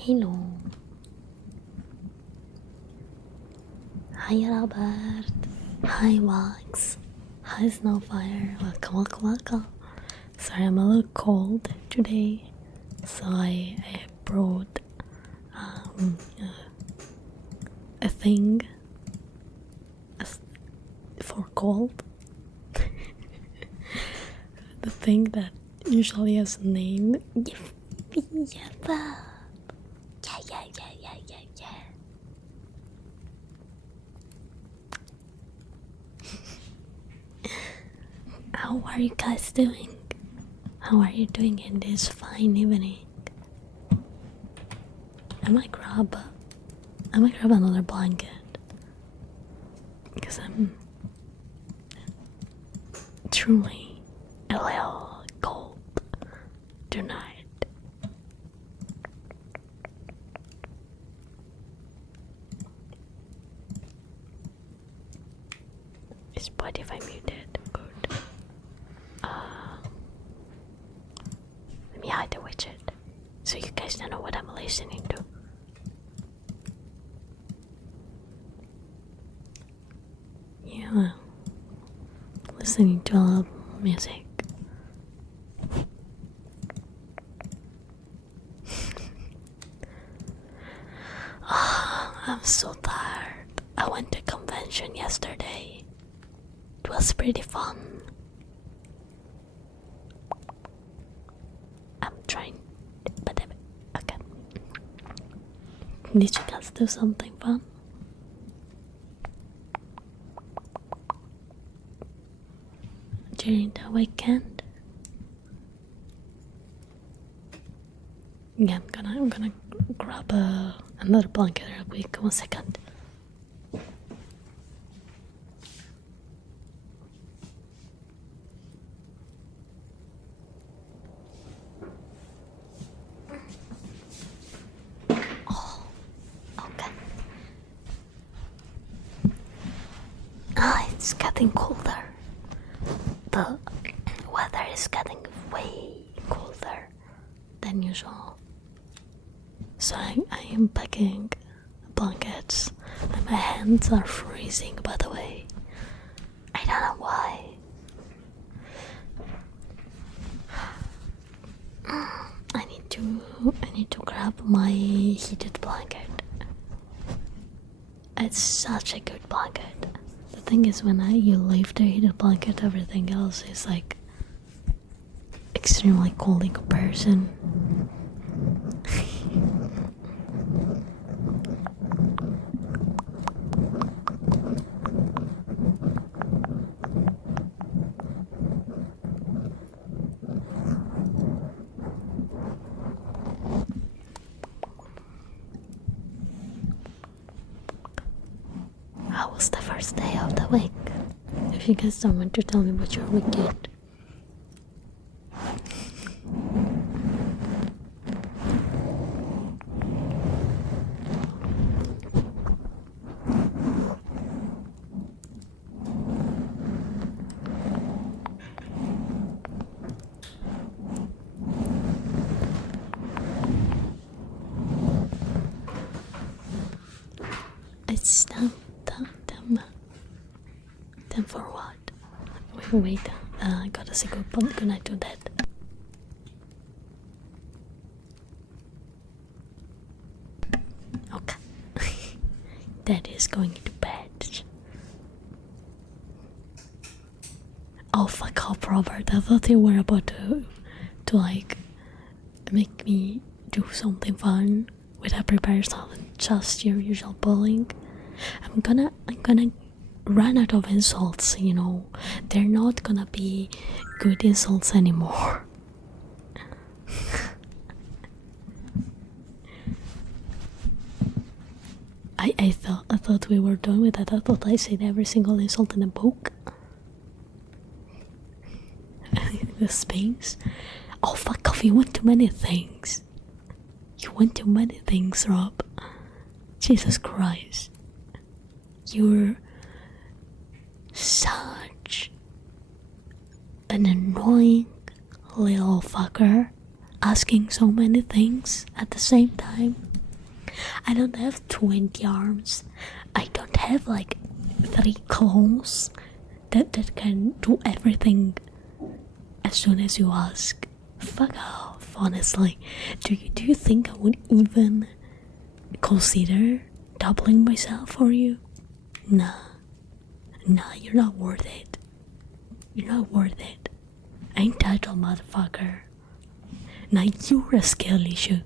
Hello. Hi Robert. Hi Wax. Hi Snowfire. Welcome. Sorry, I'm a little cold today, so I brought a thing for cold. The thing that usually has a name. Yeah. How are you guys doing? How are you doing in this fine evening? I might grab another blanket because I'm truly a little cold tonight. Is Spotify muted? Good. Let me hide the widget so you guys don't know what I'm listening to. Yeah, listening to a lot of music. I'm so tired. I went to convention yesterday. It was pretty fun. I'm trying, but okay. Did you guys do something fun? During the weekend? Yeah, I'm gonna grab another blanket real quick. 1 second. Oh, okay. It's getting colder. The weather is getting way colder than usual. So I am packing blankets and my hands are freezing, by the way. I don't know why. I need to grab my heated blanket. It's such a good blanket. The thing is, when you leave the heated blanket, everything else is like extremely cold in comparison. How was the first day of the week? If you guys don't want to tell me what your week did. It's time for what? Wait, I gotta say good night to Dad. Okay. Dad is going to bed. Oh, fuck off, Robert. I thought you were about to like make me do something fun without preparing something, just your usual bullying. I'm gonna run out of insults, you know. They're not gonna be good insults anymore. I thought we were done with that. I thought I said every single insult in the book. The space. Oh, fuck off, you want too many things. You want too many things, Rob. Jesus Christ. You're such an annoying little fucker, asking so many things at the same time. I don't have 20 arms. I don't have like 3 clones that can do everything as soon as you ask. Fuck off, honestly. Do you think I would even consider doubling myself for you? Nah, you're not worth it. You're not worth it. Entitled motherfucker. Now you're a skill issue.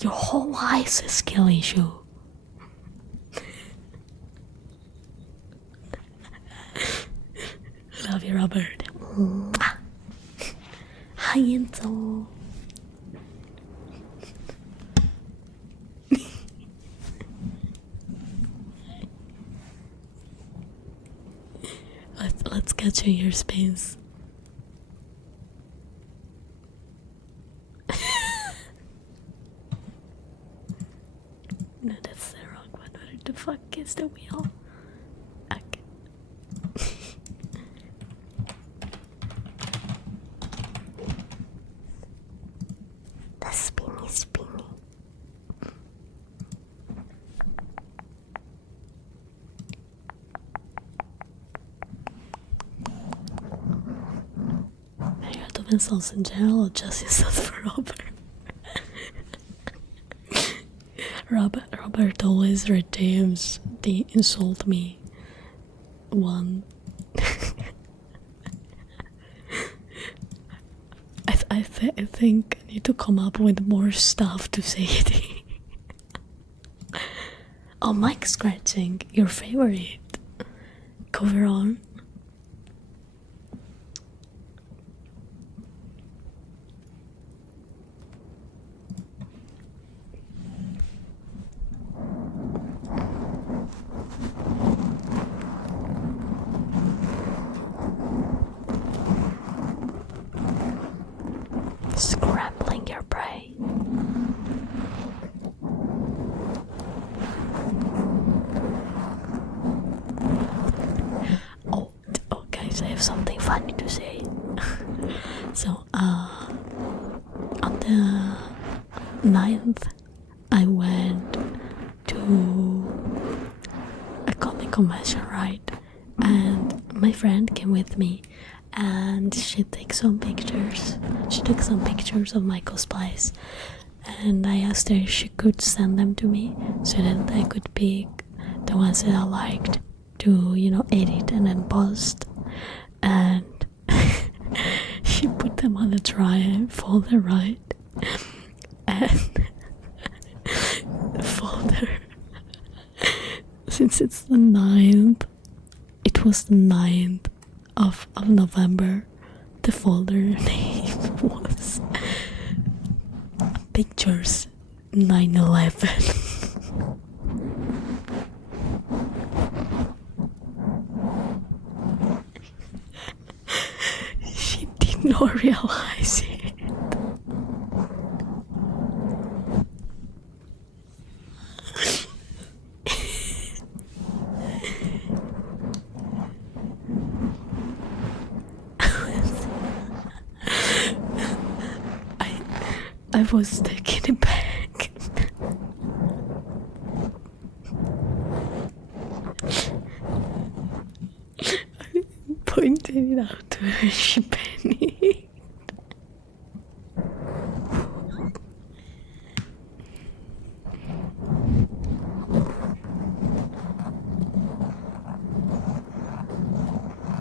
Your whole life's a skill issue. Love you, Robert. Hi, Hanzo. Let's catch you in your space. No, that's the wrong one. What the fuck is the wheel? Okay. The spinny. Arigato pencils in general, or just insults for Robert? Robert always redeems the insult me one. I think I need to come up with more stuff to say it. Oh, mic scratching, your favorite. Cover on. Scrambling your brain. Oh, guys, I have something funny to say. So, on the 9th, I went to a comic convention, right? And my friend came with me, and she took some pictures. She took some pictures of my cosplays, and I asked her if she could send them to me so that I could pick the ones that I liked to, edit and then post. And she put them on the drive folder, right? And the folder, since it's the 9th, it was the 9th of November. The folder name was Pictures 9/11. She did not realize it. I was taking it back. I pointed it out to her, she panicked.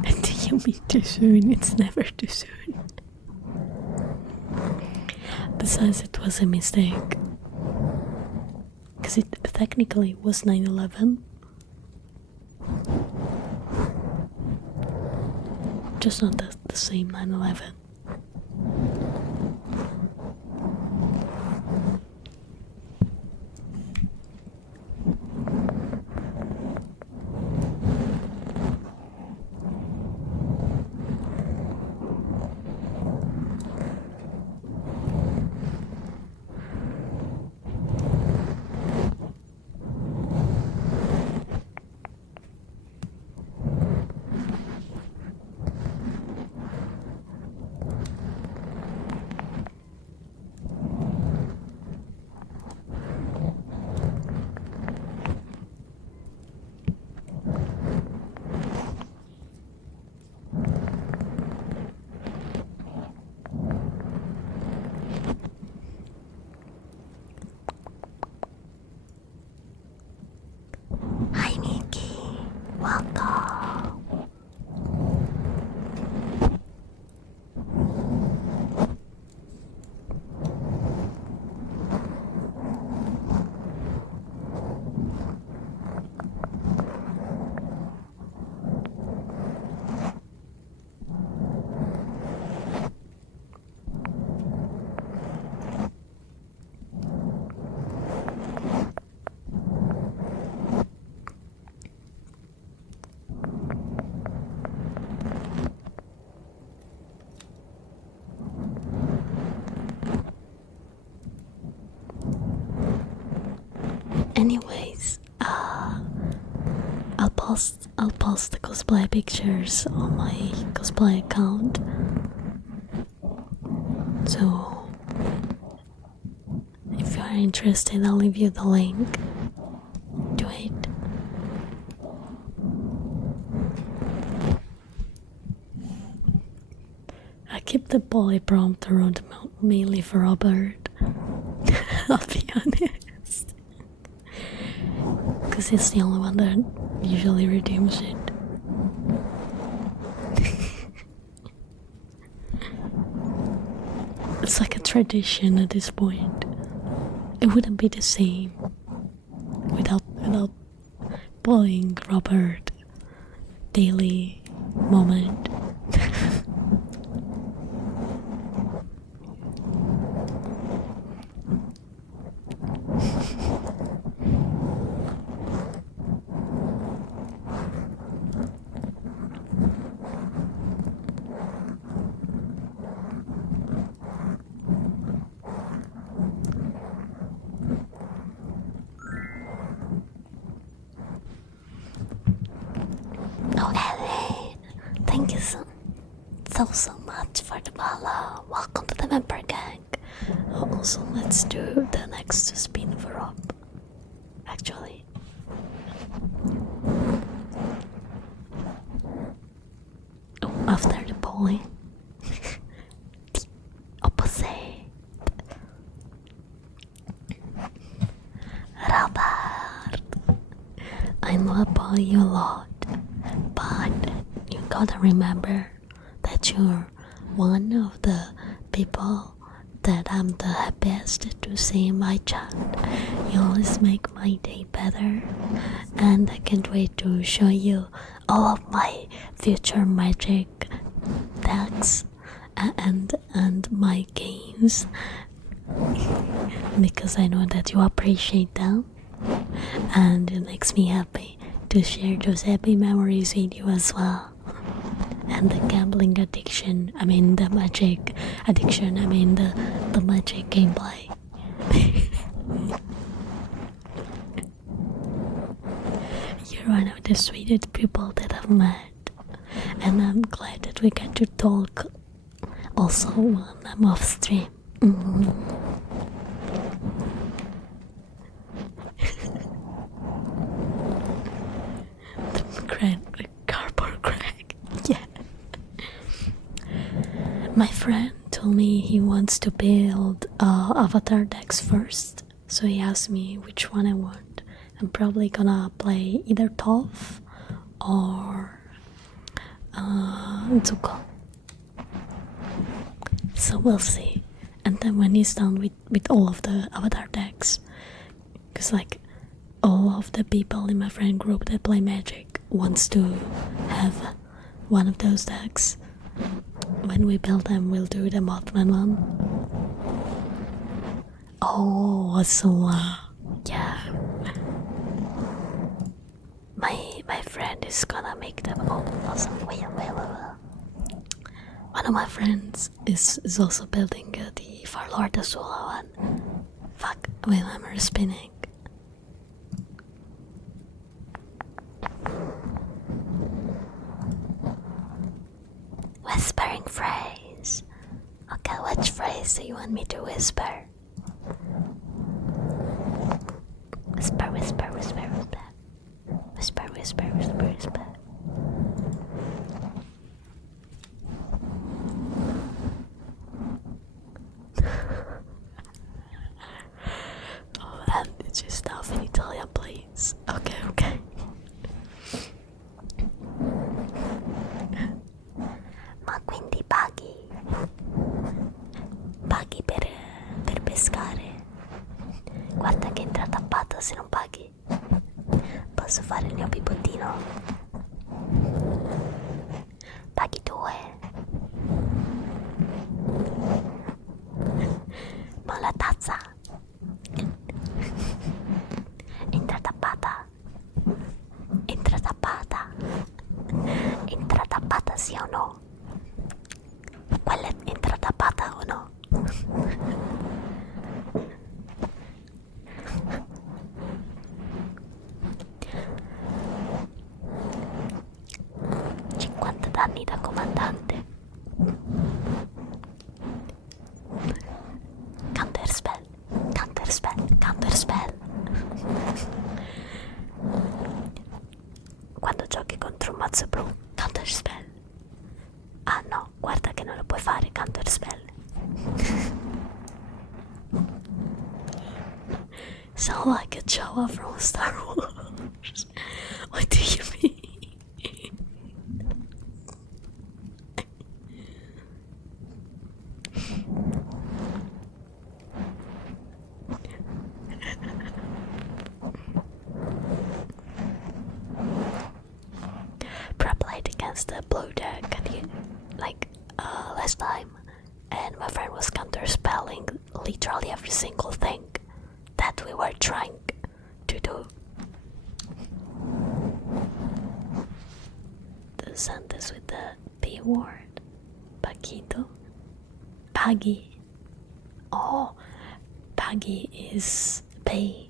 And do you mean too soon? It's never too soon. Besides, it was a mistake, because it technically was 9/11, just not the same 9/11. Anyways, I'll post the cosplay pictures on my cosplay account. So if you are interested, I'll leave you the link to it. I keep the boy prompter on mainly for Robert. I'll be honest, because he's the only one that usually redeems it. It's like a tradition at this point. It wouldn't be the same without bullying Robert daily moment. Oh, Ellen, thank you so much for the follow. Welcome to the member gang. Also, let's do the next spin for Rob. Actually, after the boy, the opposite. Robert, I know about you a lot, but you gotta remember that you're one of the people that I'm the happiest to see in my chat. You always make my day better, and I can't wait to show you all of my future magic decks and my games, because I know that you appreciate them, and it makes me happy to share those happy memories with you as well. And the gambling addiction, the magic addiction, the magic gameplay. You're one of the sweetest people that I've met, and I'm glad that we get to talk also when I'm off stream. The cardboard crack, yeah. My friend told me he wants to build avatar decks first, so he asked me which one I want. I'm probably gonna play either Toph or Zuko. So we'll see. And then when he's done with all of the avatar decks, because like all of the people in my friend group that play Magic wants to have one of those decks. When we build them, we'll do the Mothman one. Oh, so yeah. My friend is gonna make them. Oh, awesome! Wait. One of my friends is also building the Farlord Azula one. Fuck, wait, I'm spinning. Whispering phrase. Okay, which phrase do you want me to whisper? Whisper, whisper, whisper, whisper. Whisper, whisper, whisper, whisper. Oh, and it's just stuff in Italian, please. Okay. Ma quindi paghi per pescare. Guarda che entra tappata se non paghi. Posso fare il mio pipottino? Paghi 2. Ma la tazza entra tappata. Entra tappata sì o no? Quella entra tappata o no? sound like a Jawa from Star Wars. What do you mean? Prep played against the blue deck last time, and my friend was counterspelling literally every single thing that we were trying to do. The sentence with the P word. Paquito. Paggy. Oh, Paggy is pay.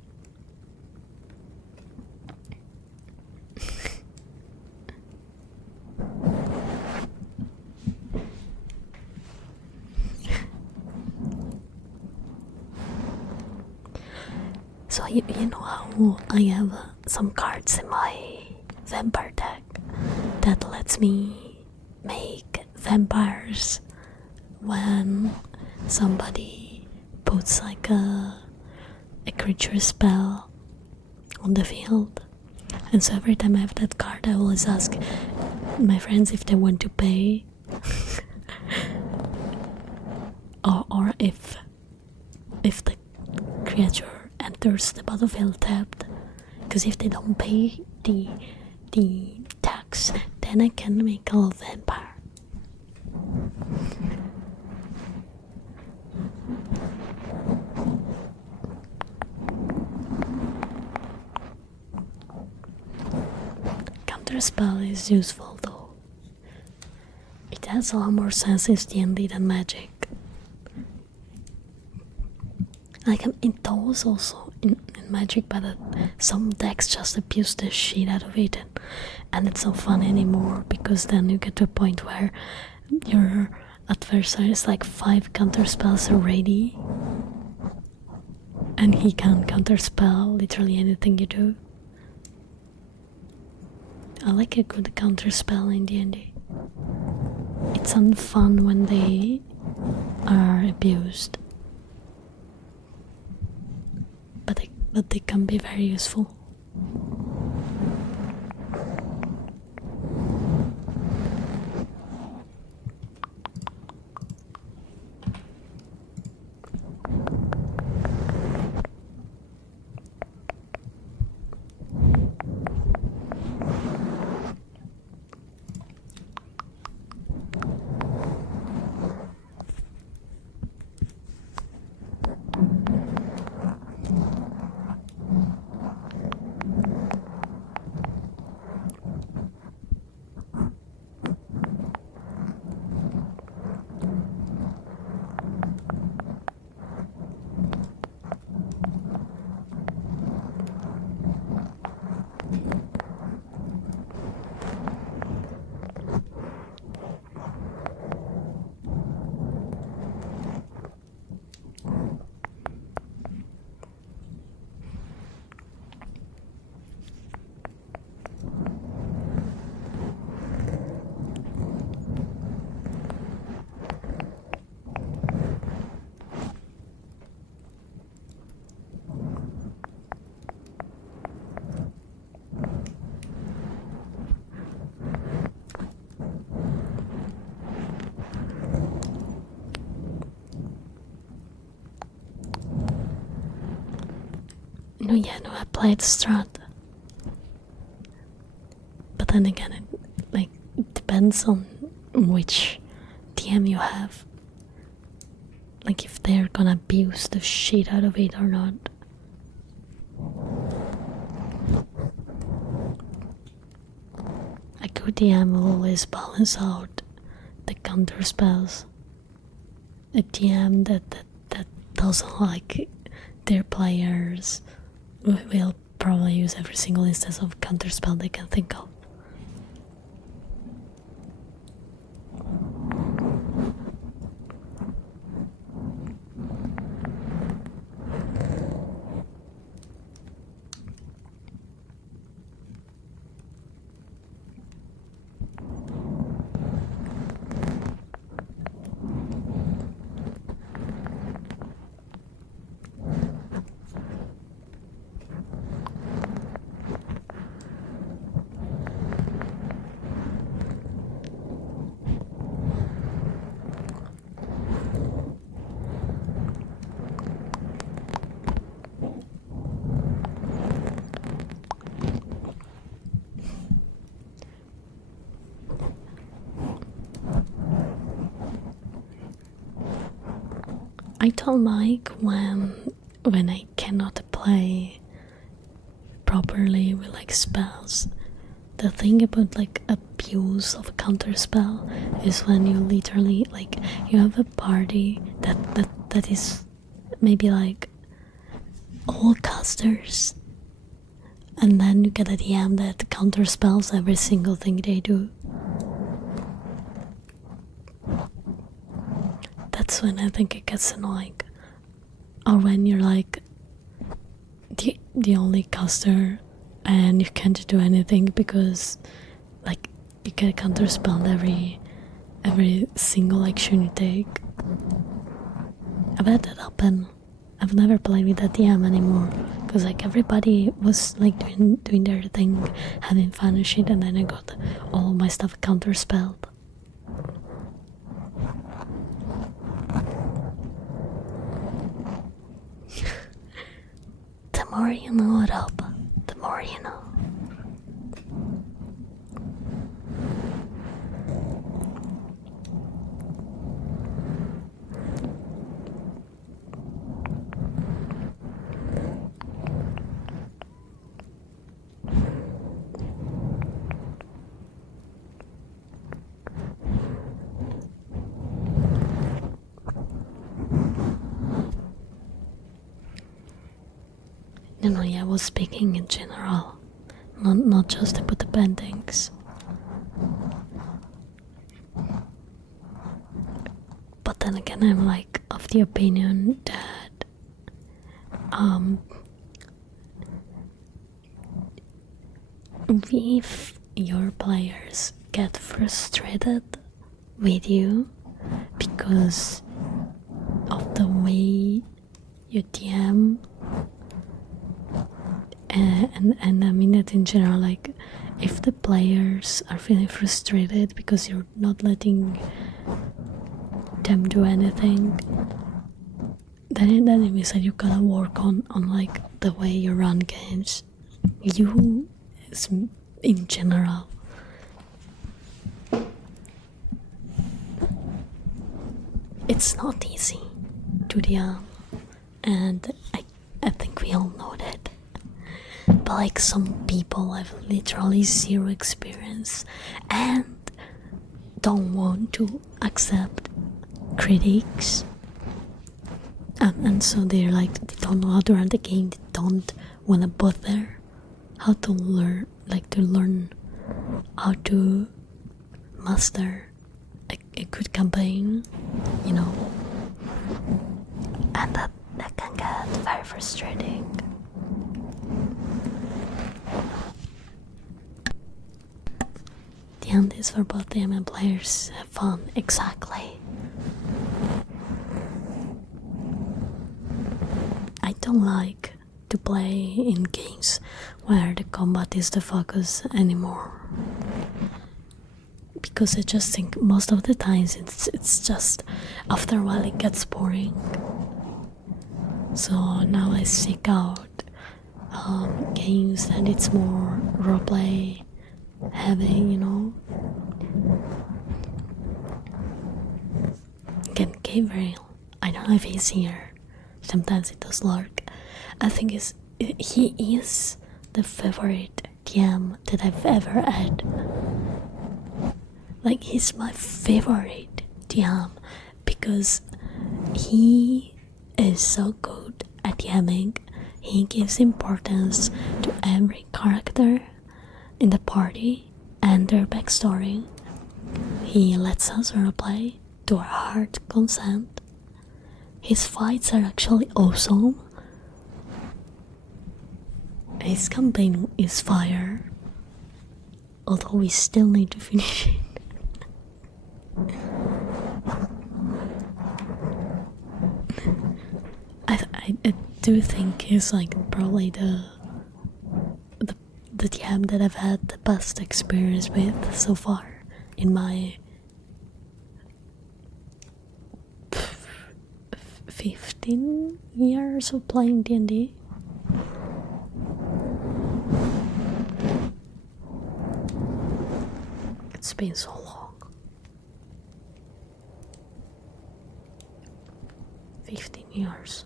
So you know how I have some cards in my vampire deck that lets me make vampires when somebody puts like a creature spell on the field. And so every time I have that card, I always ask my friends if they want to pay or if the creature enters the battlefield tapped, because if they don't pay the tax, then I can make a vampire. Counterspell is useful though. It has a lot more sense in D&D than Magic. Like it does also in Magic, but some decks just abuse the shit out of it, and it's not fun anymore, because then you get to a point where your adversary is like 5 counterspells already, and he can counterspell literally anything you do. I like a good counterspell in D&D. It's unfun when they are abused. But they can be very useful. No, I played Strat. But then again, it depends on which DM you have. Like if they're gonna abuse the shit out of it or not. A good DM will always balance out the counter spells. A DM that doesn't like their players will probably use every single instance of counterspell they can think of. I don't like when I cannot play properly with like spells. The thing about like abuse of a counter spell is when you literally like you have a party that is maybe like all casters, and then you get a DM that counter spells every single thing they do. That's when I think it gets annoying. Or when you're like the only caster and you can't do anything because like you get counter spelled every single action you take. I've had that happen. I've never played with that DM anymore because like everybody was like doing their thing, having fun and shit, and then I got all my stuff counter spelled. The more you know, Rob, the more you know. No, yeah, I was speaking in general, not just about the paintings. But then again, I'm like of the opinion that if your players get frustrated with you because of the way you DM, and I mean that in general, like if the players are feeling frustrated because you're not letting them do anything, then it means that you gotta work on like the way you run games. You, in general. It's not easy to DM, and I think we all know that. But like some people have literally zero experience and don't want to accept critics, and so they're like they don't know how to run the game. They don't want to bother how to learn, like to learn how to master a good campaign, you know, and that can get very frustrating. The end is for both them and players have fun, exactly. I don't like to play in games where the combat is the focus anymore, because I just think most of the times it's just after a while it gets boring. So now I seek out games that it's more roleplay heavy, you know. Again, Gabriel, I don't know if he's here. Sometimes it does lurk. I think he is the favorite DM that I've ever had. Like, he's my favorite DM because he is so good at DMing. He gives importance to every character in the party and their backstory. He lets us roleplay to our heart consent. His fights are actually awesome. His campaign is fire, although we still need to finish it. I do think he's like probably the DM that I've had the best experience with so far in my 15 years of playing D&D. It's been so long. 15 years.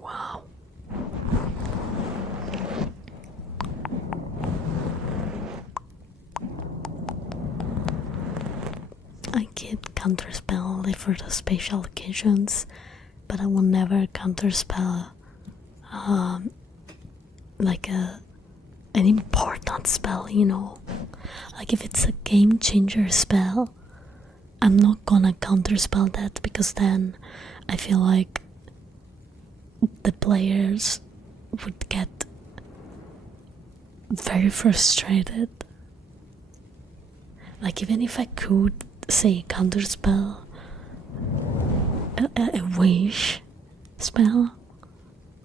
Wow. I keep counterspell only for the special occasions, but I will never counterspell like an important spell, you know. Like if it's a game changer spell, I'm not gonna counterspell that, because then I feel like the players would get very frustrated. Like even if I could say counterspell a wish spell,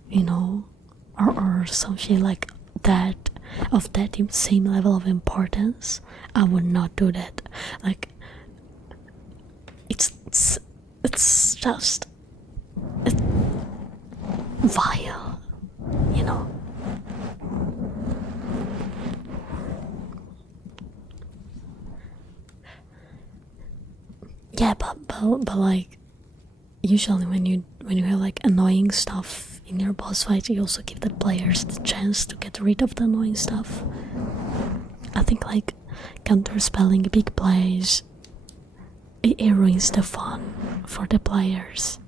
you know, or something like that, of that same level of importance, I would not do that. Like it's just vile, you know. Yeah, but like usually when you have like annoying stuff in your boss fight, you also give the players the chance to get rid of the annoying stuff. I think like counterspelling big plays, it ruins the fun for the players.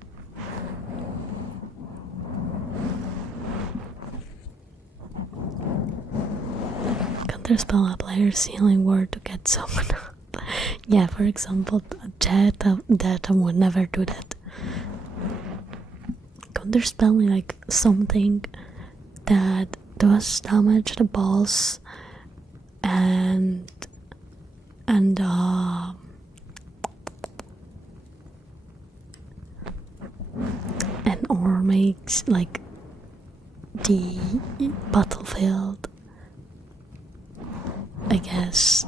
Counterspell a player's healing word to get someone up. Yeah, for example, that I would never do that. Counterspelling like something that does damage to the boss and or makes like the battlefield, I guess,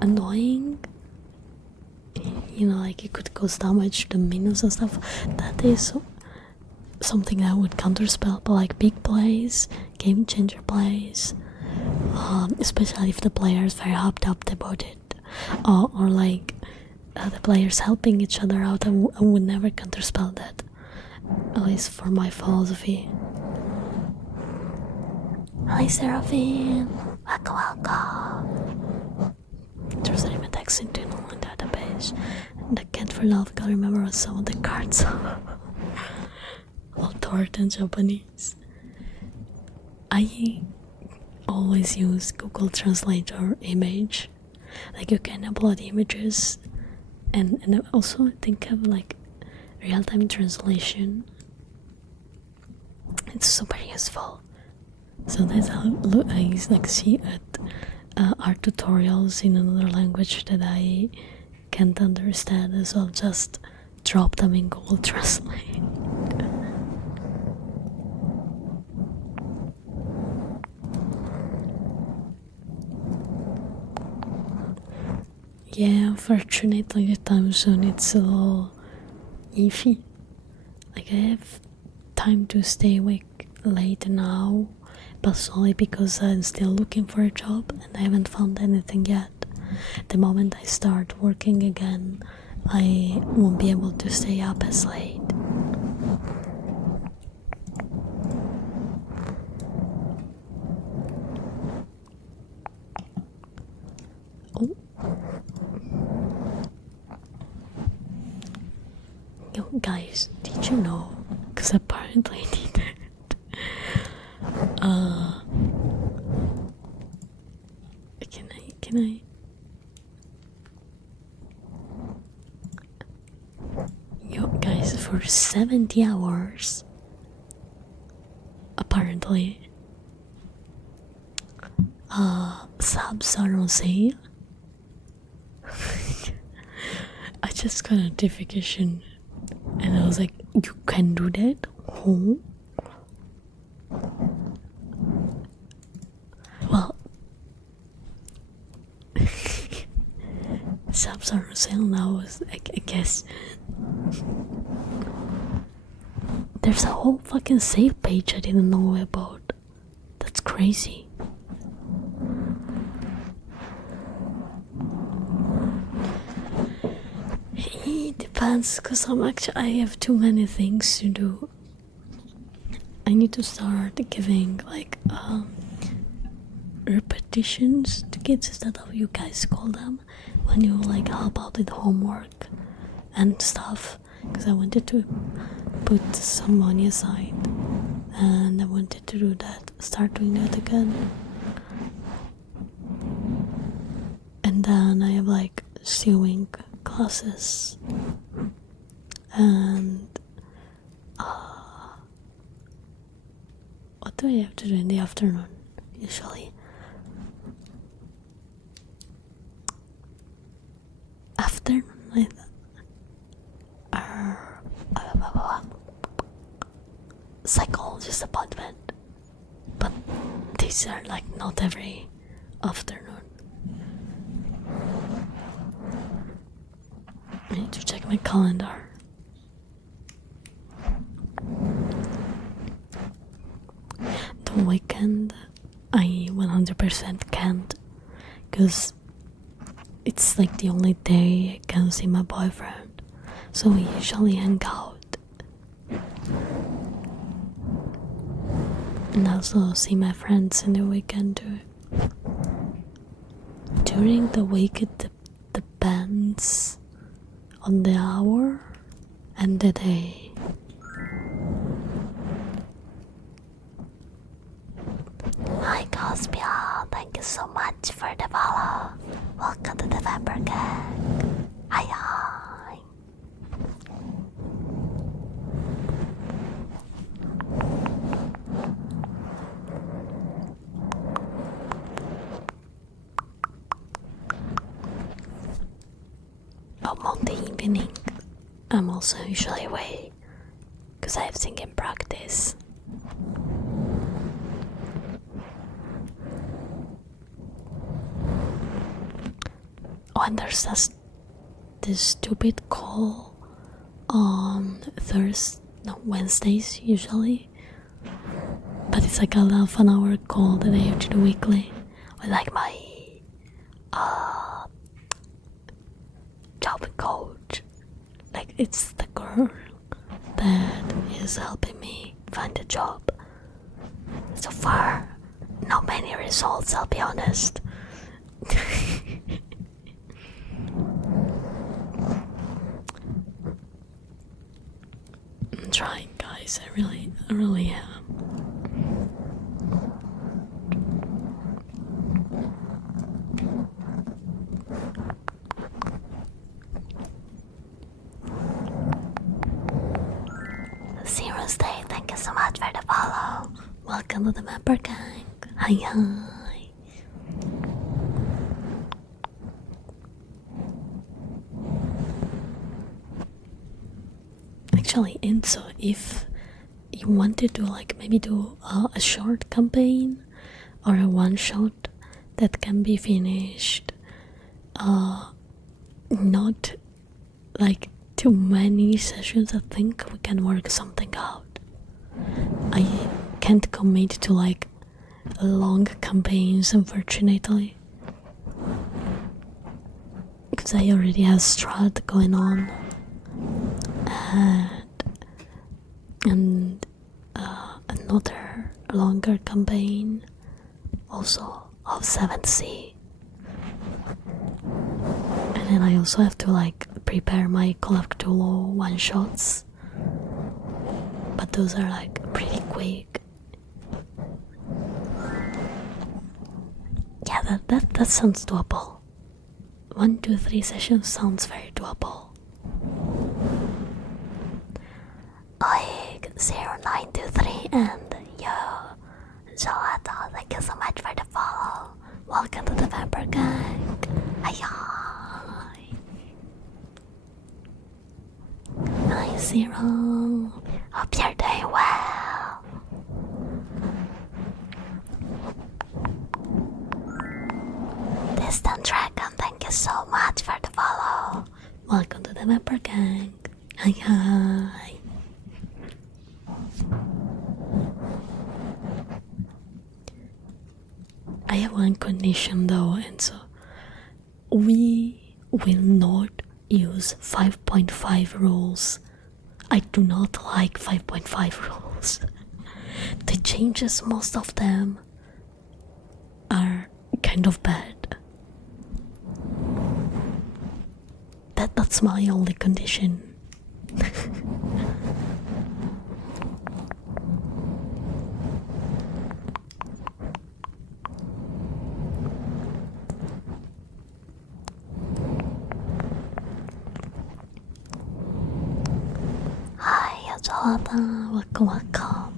annoying. You know, like it could cause damage to the minions and stuff. That is something that would counterspell. But like big plays, game changer plays, especially if the player is very hyped up about it, or like the players helping each other out, I would never counterspell that, at least for my philosophy. Hi Seraphine, welcome. There's an text into an online database, and I can't for love God remember what some of the cards are. All taught in Japanese. I always use Google Translate or image. Like you can upload images, and I also think of like real-time translation. It's super useful. So that's how I like see at art tutorials in another language that I can't understand, so I'll just drop them in Google Translate. Yeah, unfortunately the time zone it's a little iffy. Like I have time to stay awake late now, but solely because I'm still looking for a job and I haven't found anything yet. The moment I start working again, I won't be able to stay up as late. Oh. Yo, guys, did you know? Because apparently I didn't. Can I? Yo, guys, for 70 hours, apparently, subs are on sale. I just got a notification, and I was like, "You can do that, huh?" Well, subs are on sale now. I guess there's a whole fucking sale page I didn't know about. That's crazy. depends, because I have too many things to do. I need to start giving like repetitions to kids. Is that how you guys call them? When you like help out with homework and stuff. Because I wanted to put some money aside, and I wanted to do that, start doing that again. And then I have like sewing classes, and what do I have to do in the afternoon usually? Afternoon, psychologist appointment, but these are like not every afternoon. I need to check my calendar. The weekend I 100% can't, because it's like the only day I can see my boyfriend, so we usually hang out and also see my friends in the weekend too. During the week it depends on the hour and the day. Hi Caspia, thank you so much for the follow. Welcome to the Vapor Gang. Hi hi. On the evening, I'm also usually away because I have singing practice. Oh, and there's this stupid call on Wednesdays usually, but it's like a half an hour call that I have to do weekly with like my job coach. Like, it's the girl that is helping me find a job. So far, not many results, I'll be honest. I'm trying, guys. I really am. Seriously, thank you so much for the follow. Welcome to the Member Gang. Hi hi. Actually, Enzo, if you wanted to like maybe do a short campaign or a one shot that can be finished, not like too many sessions, I think we can work something out. I can't commit to like long campaigns, unfortunately, because I already have Strat going on, and another longer campaign also of 7C, and then I also have to like prepare my Call of Cthulhu one shots, but those are like pretty quick. Yeah, that sounds doable. 1, 2, 3 sessions sounds very doable. Like 0923 and yo, Gelato, thank you so much for the follow. Welcome to the Vapor Gang. Hi. Hi Zero, hope you're doing well. Distant Dragon, thank you so much for the follow. Welcome to the Vapor Gang. Hi. I have one condition though, and so we will not use 5.5 rules. I do not like 5.5 rules. The changes, most of them are kind of bad. That's my only condition. Hi, Azalata, welcome.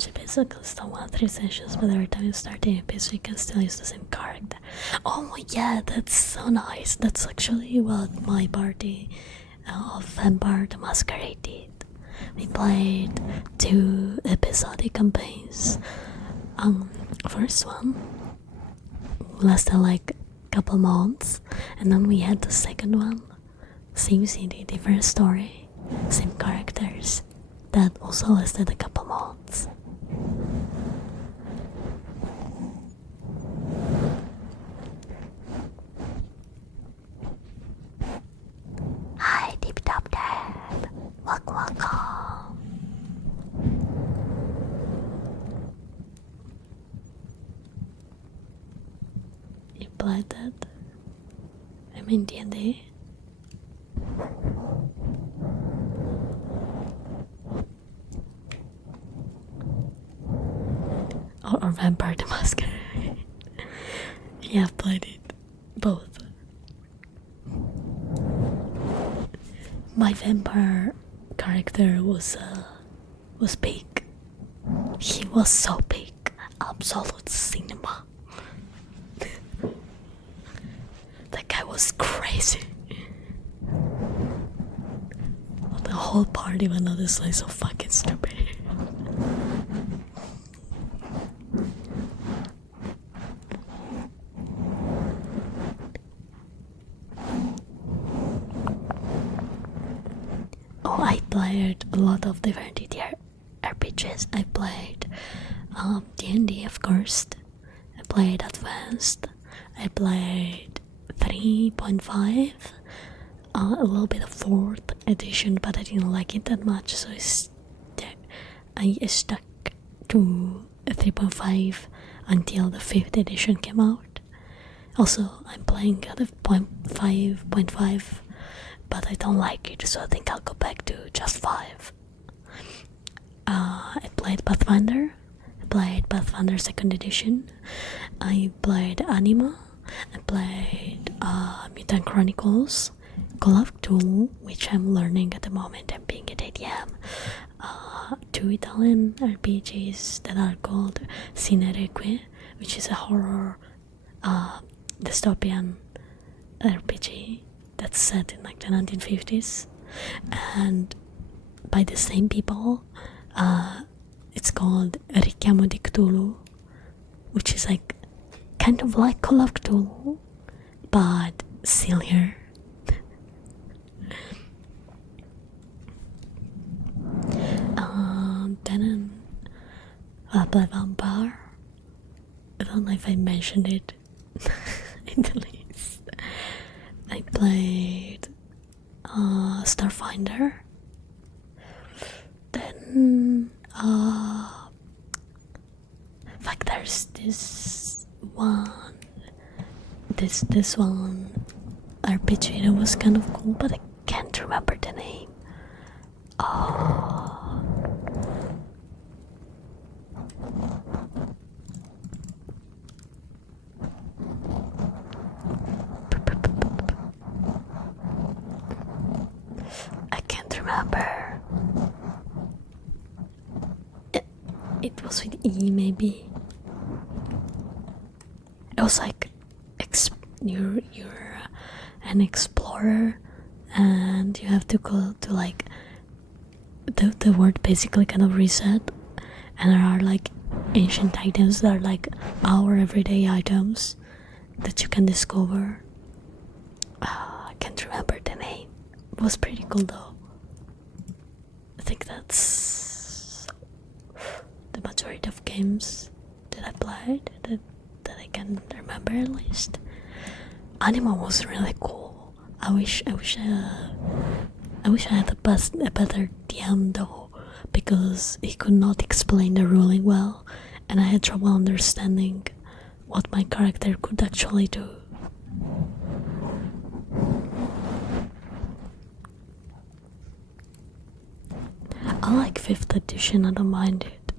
She basically still won 3 sessions, but every time you start the episode, you can still use the same character. Oh yeah, that's so nice. That's actually what my party of Vampire the Masquerade did. We played 2 episodic campaigns. First one lasted like a couple months, and then we had the second one. Same city, different story, same characters. That also lasted a couple months. Hi, Deep Top Dad. Welcome. You played that? I mean D&D? Or Vampire the Masquerade? Yeah, I've played it. Both. My vampire character was big. He was so big. Absolute cinema. That guy was crazy. The whole party went on this like so fucking stupid. Oh, I played a lot of different ETA RPGs. I played D&D, of course. I played Advanced. I played 3.5. A little bit of 4th edition, but I didn't like it that much, so I stuck to 3.5 until the 5th edition came out. Also, I'm playing out of 0.5, but I don't like it, so I think I'll go back to just 5. I played Pathfinder. I played Pathfinder 2nd edition. I played Anima. I played Mutant Chronicles, Call of Cthulhu, which I'm learning at the moment. I'm being at ADM. 2 Italian RPGs that are called Cinereque, which is a horror dystopian RPG that's set in like the 1950s, and by the same people. It's called Richiamo di Cthulhu, which is like kind of like Call of Cthulhu, but sillier. Then I played Vampire. I don't know if I mentioned it in the list. I played Starfinder. Then like there's this one RPG that was kind of cool, but I can't remember the name. I can't remember. It was with E, maybe. it was like you're an explorer, and you have to go to like the world basically kind of reset, and there are like ancient items that are like our everyday items that you can discover. I can't remember the name. It was pretty cool though. I think that's the majority of games that I played that I can remember at least. Anima was really cool. I wish I had a better DM though, because he could not explain the ruling well, and I had trouble understanding what my character could actually do. I like 5th edition, I don't mind it.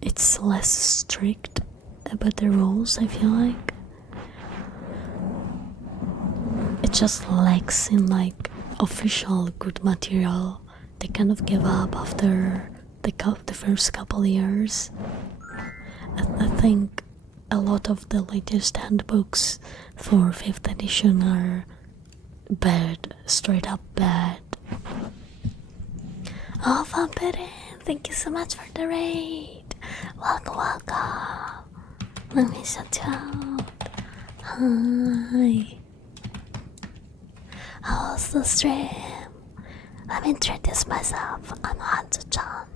It's less strict about the rules, I feel like. It just lacks in like official good material. They kind of give up after the first couple years. I think a lot of the latest handbooks for 5th edition are bad, straight up bad. Oh, Vampire, thank you so much for the raid. Welcome. Let me shut you out. Hi. How was the stream? Let me introduce myself. I'm Hanzo-Chan,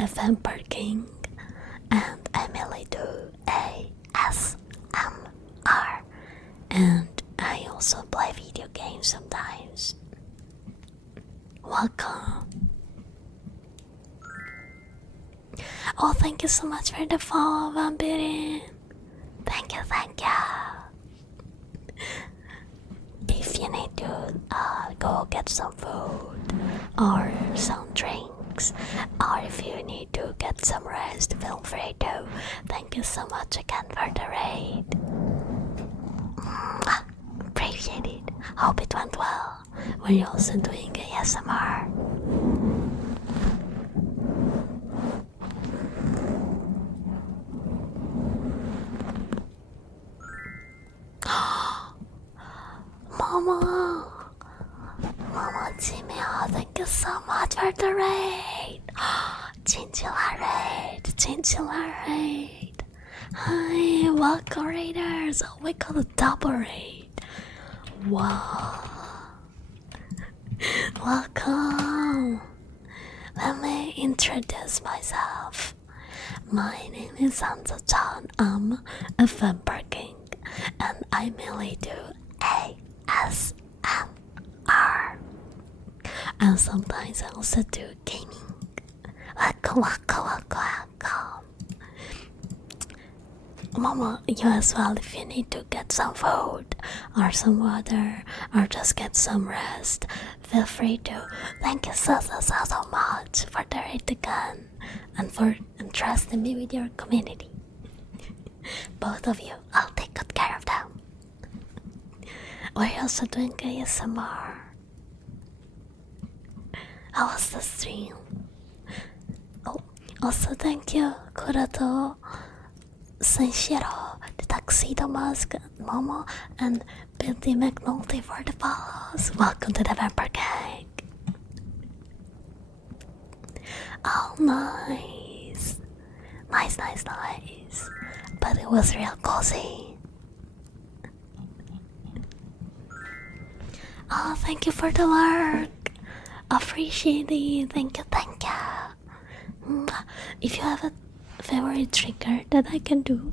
a vampire king, and I mainly do ASMR, and I also play video games sometimes. Welcome. Oh, thank you so much for the follow, Vampire. Thank you. If you need to go get some food or some drinks, or if you need to get some rest, feel free to. Thank you so much again for the raid. Appreciate it. Hope it went well. Were you also doing ASMR? Mama Jimmy, thank you so much for the raid. Chinchilla raid. Hi, welcome raiders. Oh, we got a double raid. Wow. Welcome. Let me introduce myself. My name is Hanzo-Chan. I'm a vampire king, and I mainly do ASMR. And sometimes I also do gaming. Welcome. Mama, you as well, if you need to get some food or some water or just get some rest, feel free to. Thank you so much for the raid again and for entrusting me with your community. Both of you, I'll take good care of them. We're also doing ASMR. How was the stream? Oh, also thank you, Kurato, Senshiro, the Tuxedo Mask, Momo, and Billy McNulty for the follows. Welcome to the Vampire Gang. Oh, nice. Nice. But it was real cozy. Oh, thank you for the lurk. Appreciate it. Thank you. If you have a favorite trigger that I can do,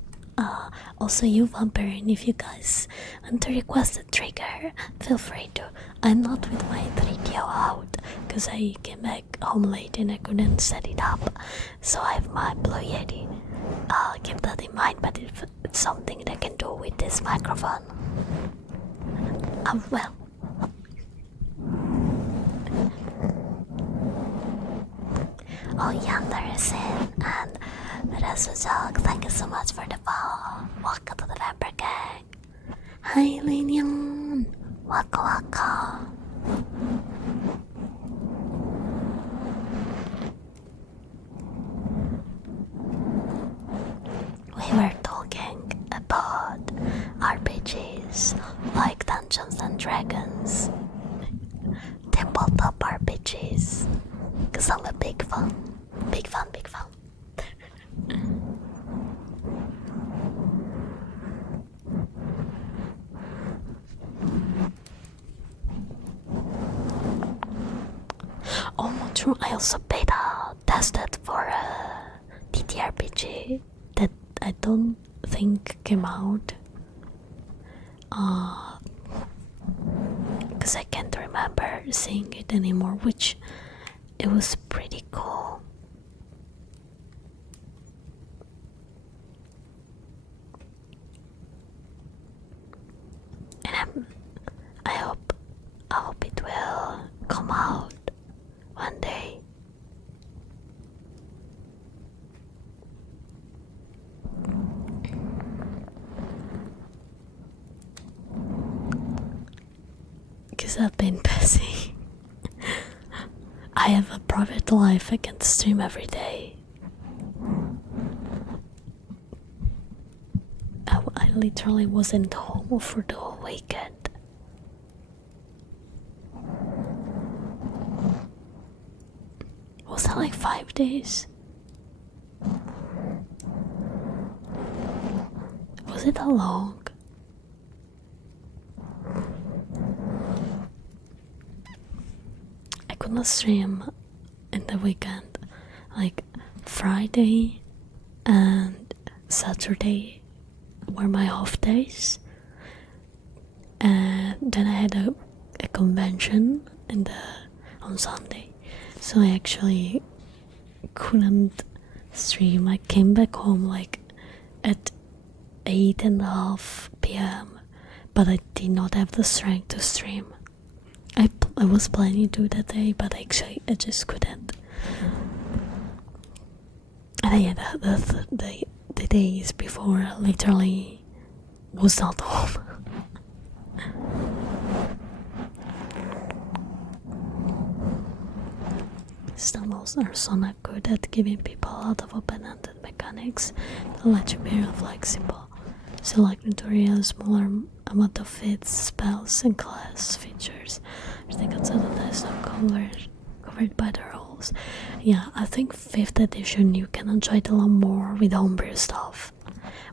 also you Vampire, and if you guys want to request a trigger, feel free to. I'm not with my 3DO out because I came back home late and I couldn't set it up, so I have my Blue Yeti. Keep that in mind, but if it's something that I can do with this microphone, well. Oh, Yander is in, and Rasuzog, thank you so much for the follow. Welcome to the Vampire Gang. Hi, Linian. Welcome. We were talking about Dragons, tabletop RPGs, because I'm a big fan. Big fan, big fan. Oh, true. I also beta tested for a TTRPG that I don't think came out. Because I can't remember seeing it anymore, which it was pretty cool. And I hope it will come out one day. Because I've been busy. I have a private life. I can't stream every day. I literally wasn't home for the whole weekend. Was that like 5 days? Was it that long? I could not stream in the weekend. Like Friday and Saturday were my off days. And then I had a convention on Sunday. So I actually couldn't stream. I came back home like at 8:30 p.m. But I did not have the strength to stream. I was planning to do that day, but actually I just couldn't. And yeah, the days before I literally was not home. Stumbles are so not good at giving people a lot of open-ended mechanics that let you be more flexible, selecting to real smaller amount of feats, spells, and class features. I think it's covered by the rules. Yeah, I think 5th edition you can enjoy it a lot more with homebrew stuff,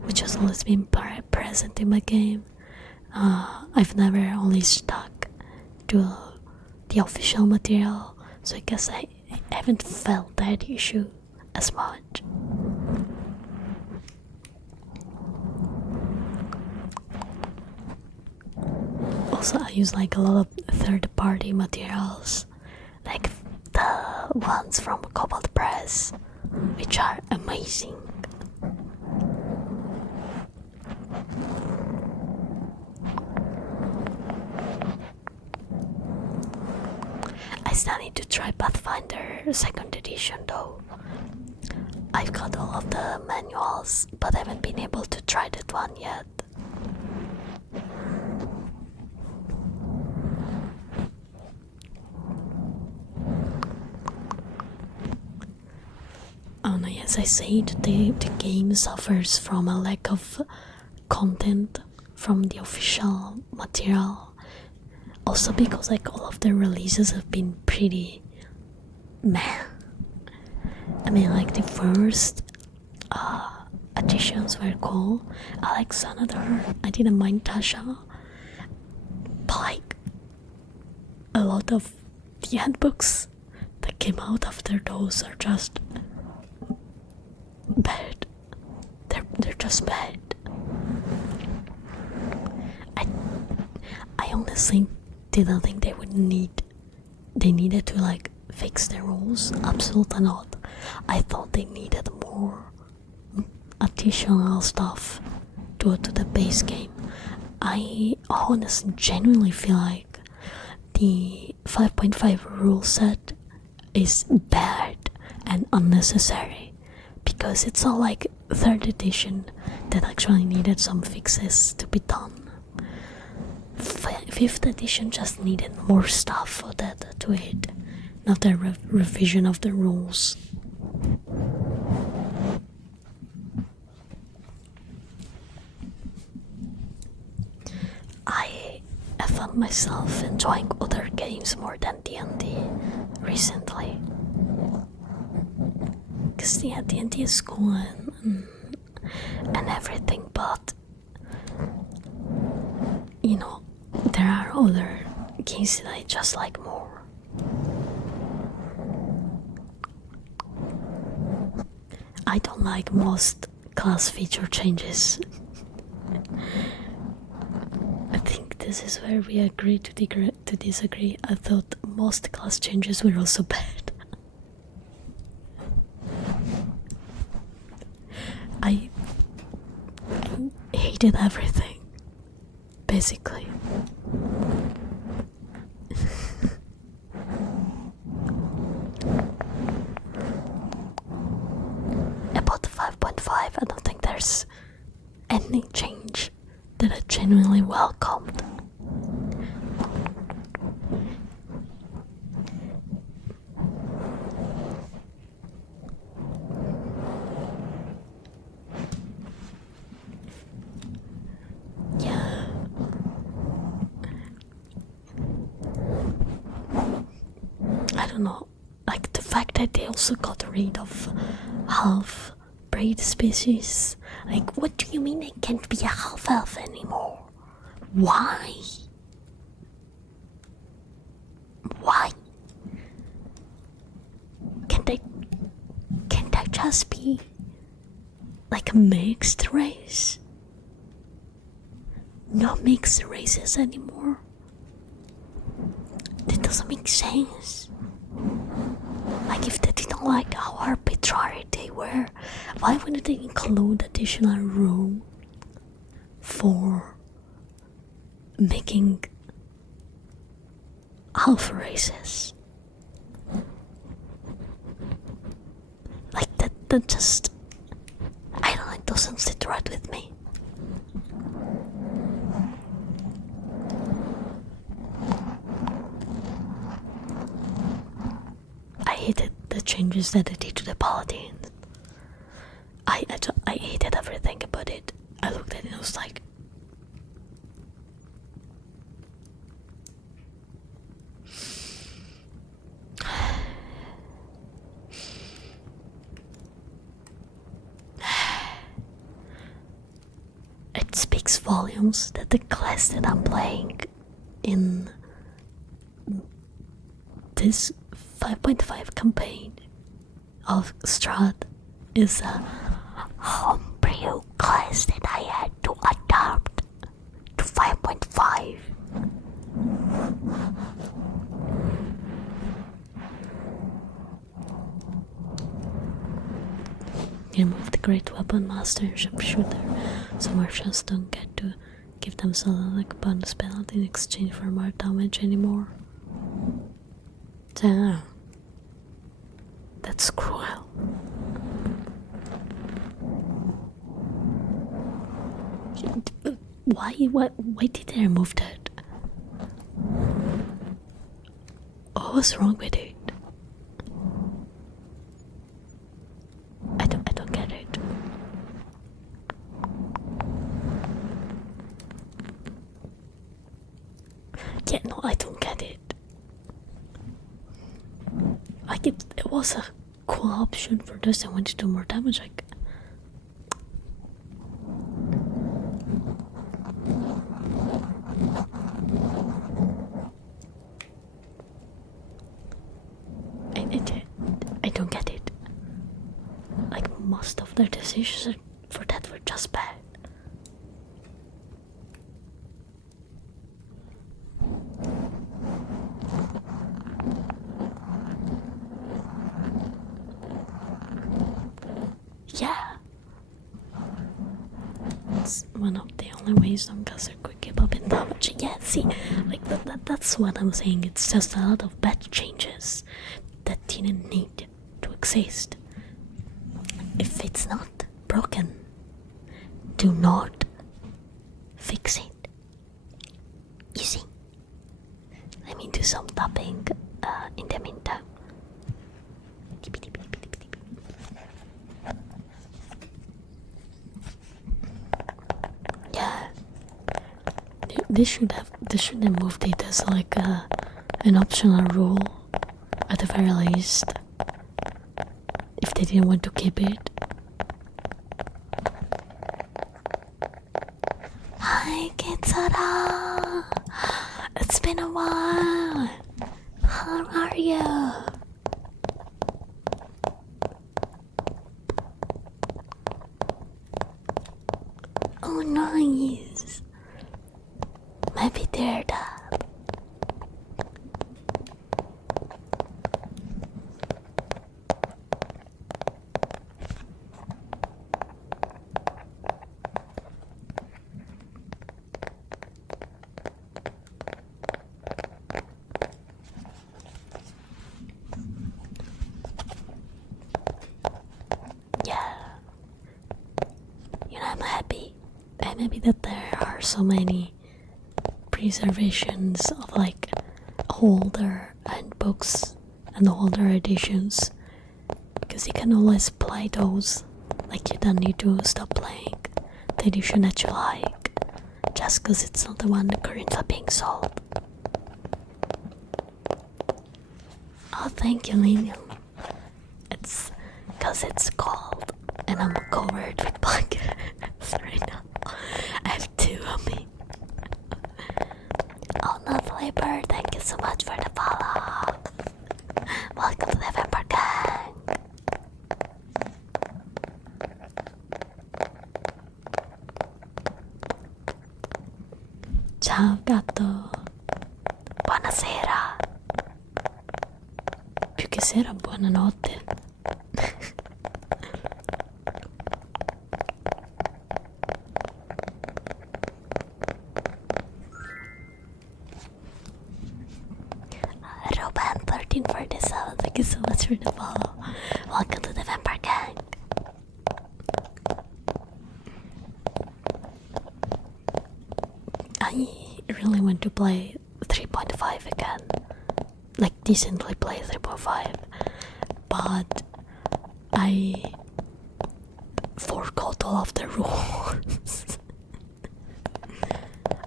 which has always been present in my game. I've never only stuck to the official material, so I guess I haven't felt that issue as much. Also, I use like a lot of third-party materials, like the ones from Cobalt Press, which are amazing. I still need to try Pathfinder 2nd edition though. I've got all of the manuals, but I haven't been able to try that one yet. Oh no, yes, I said the game suffers from a lack of content from the official material. Also because like all of the releases have been pretty meh. I mean, like the first additions were cool. I like Xanadar. I didn't mind Tasha. But like a lot of the handbooks that came out after those are just bad. They're just bad. I honestly didn't think they needed to like fix the rules. Absolutely not. I thought they needed more additional stuff to the base game. I honestly genuinely feel like the 5.5 rule set is bad and unnecessary, because it's all like 3rd edition that actually needed some fixes to be done. 5th edition just needed more stuff for that to it, not a revision of the rules. I have fun found myself enjoying other games more than D&D recently. Because yeah, D&D is cool and everything, but you know, there are other games that I just like more. I don't like most class feature changes. I think this is where we agree to disagree. I thought most class changes were also bad. I hated everything, basically. About the 5.5, I don't think there's any change that I genuinely welcomed. Yeah. I don't know, like the fact that they also got rid of half-breed species. Like, what do you mean they can't be a half-elf anymore? Why? Why? Can't they just be like a mixed race? No mixed races anymore? That doesn't make sense. Like, if they didn't like how arbitrary they were, why wouldn't they include additional room for making alpha races? Like, that just, I don't know, it doesn't sit right with me. I hated the changes that they did to the paladin. I hated everything about it. I looked at it and I was like, it speaks volumes that the class that I'm playing in this 5.5 campaign of Strahd is a homebrew class that I had to adapt to 5.5. Remove the Great Weapon Master and Sharpshooter, so Martians don't get to give themselves like bonus penalty in exchange for more damage anymore. Damn. That's cruel. Why did they remove that? What was wrong with it? I don't get it. Yeah, no, I don't get it. Like, it was a cool option for those that wanted to do more damage, like. I don't get it. Like, most of their decisions for that were just bad. Yeah. It's one of the only ways some guys are quick keep up in damage. Yeah, see, like that's what I'm saying. It's just a lot of bad changes that didn't need to exist. If it's not broken, do not fix it. You see? Let me do some tapping in the meantime. Yeah. they should have moved it as like an optional rule at the very least, if they didn't want to keep it. Hi Kitsara! It's been a while! How are you? Oh nice! Maybe they're that. I'm happy that there are so many preservations of like older handbooks and older editions, because you can always play those. Like you don't need to stop playing the edition that you like just because it's not the one currently being sold. Oh, thank you, Linium. It's because it's cold and I'm covered with blankets right now. I have two on me. Oh, lovely bird, thank you so much for the follow. Welcome to the Vampire Gang. Ciao gatto. Buonasera. Più che sera, buonanotte. Roban1347, thank you so much for the follow. Welcome to the Vampire Gang. I really want to play 3.5 again. Like decently play 3.5. But I forgot all of the rules.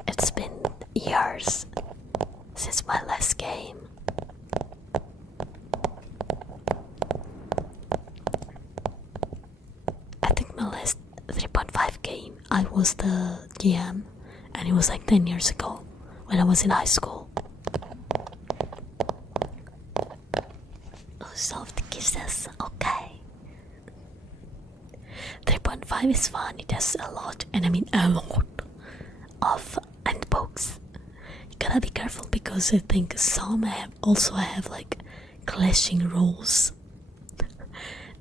It's been years since my last game. I think my last 3.5 game, I was the GM, and it was like 10 years ago when I was in high school. Oh, soft kisses, okay. 3.5 is fun, it has a lot, and I mean a lot of handbooks. You gotta be careful because I think some also have like clashing rules.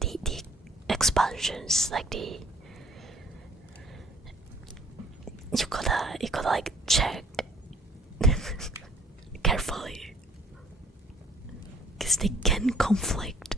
The expansions, like you gotta like check carefully because they can conflict.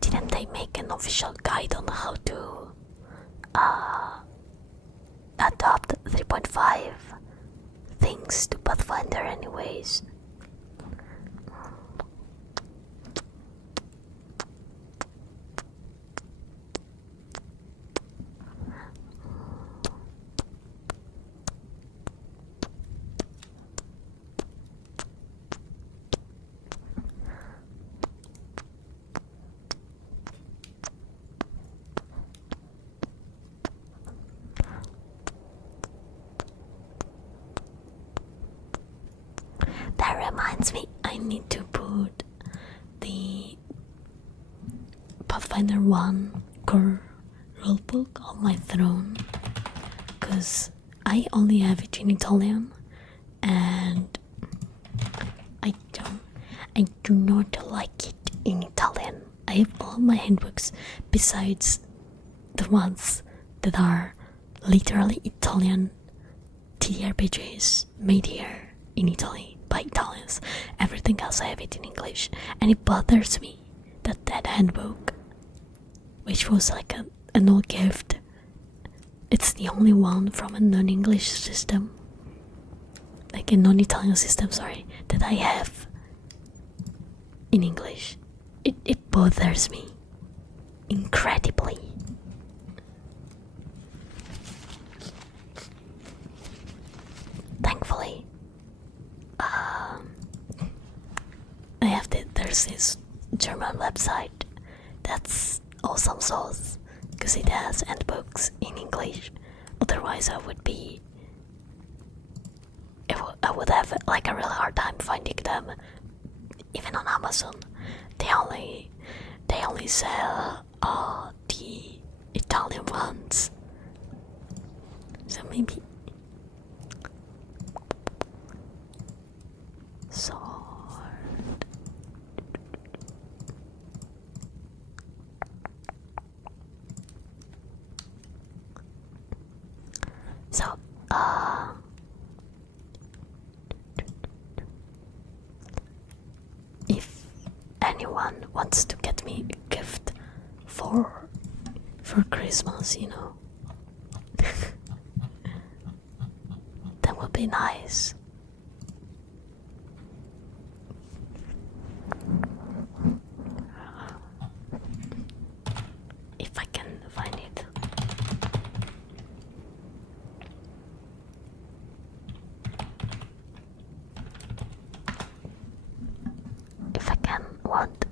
Didn't they make an official guide on how to adopt 3.5 things to Pathfinder anyways? That reminds me, I need to put the find there one core rulebook on my throne, because I only have it in Italian, and I do not like it in Italian. I have all my handbooks besides the ones that are literally Italian TRPGs made here in Italy by Italians. Everything else I have it in English, and it bothers me that that handbook, which was like an old gift, it's the only one from a non-English system, like a non-Italian system, sorry, that I have in English. It bothers me incredibly. Thankfully, there's this German website that's awesome sauce, because it has handbooks in English. Otherwise, I would have like a really hard time finding them. Even on Amazon, they only sell the Italian ones. So maybe sword. So if anyone wants to get me a gift for Christmas, that would be nice. If I can find it. If I can want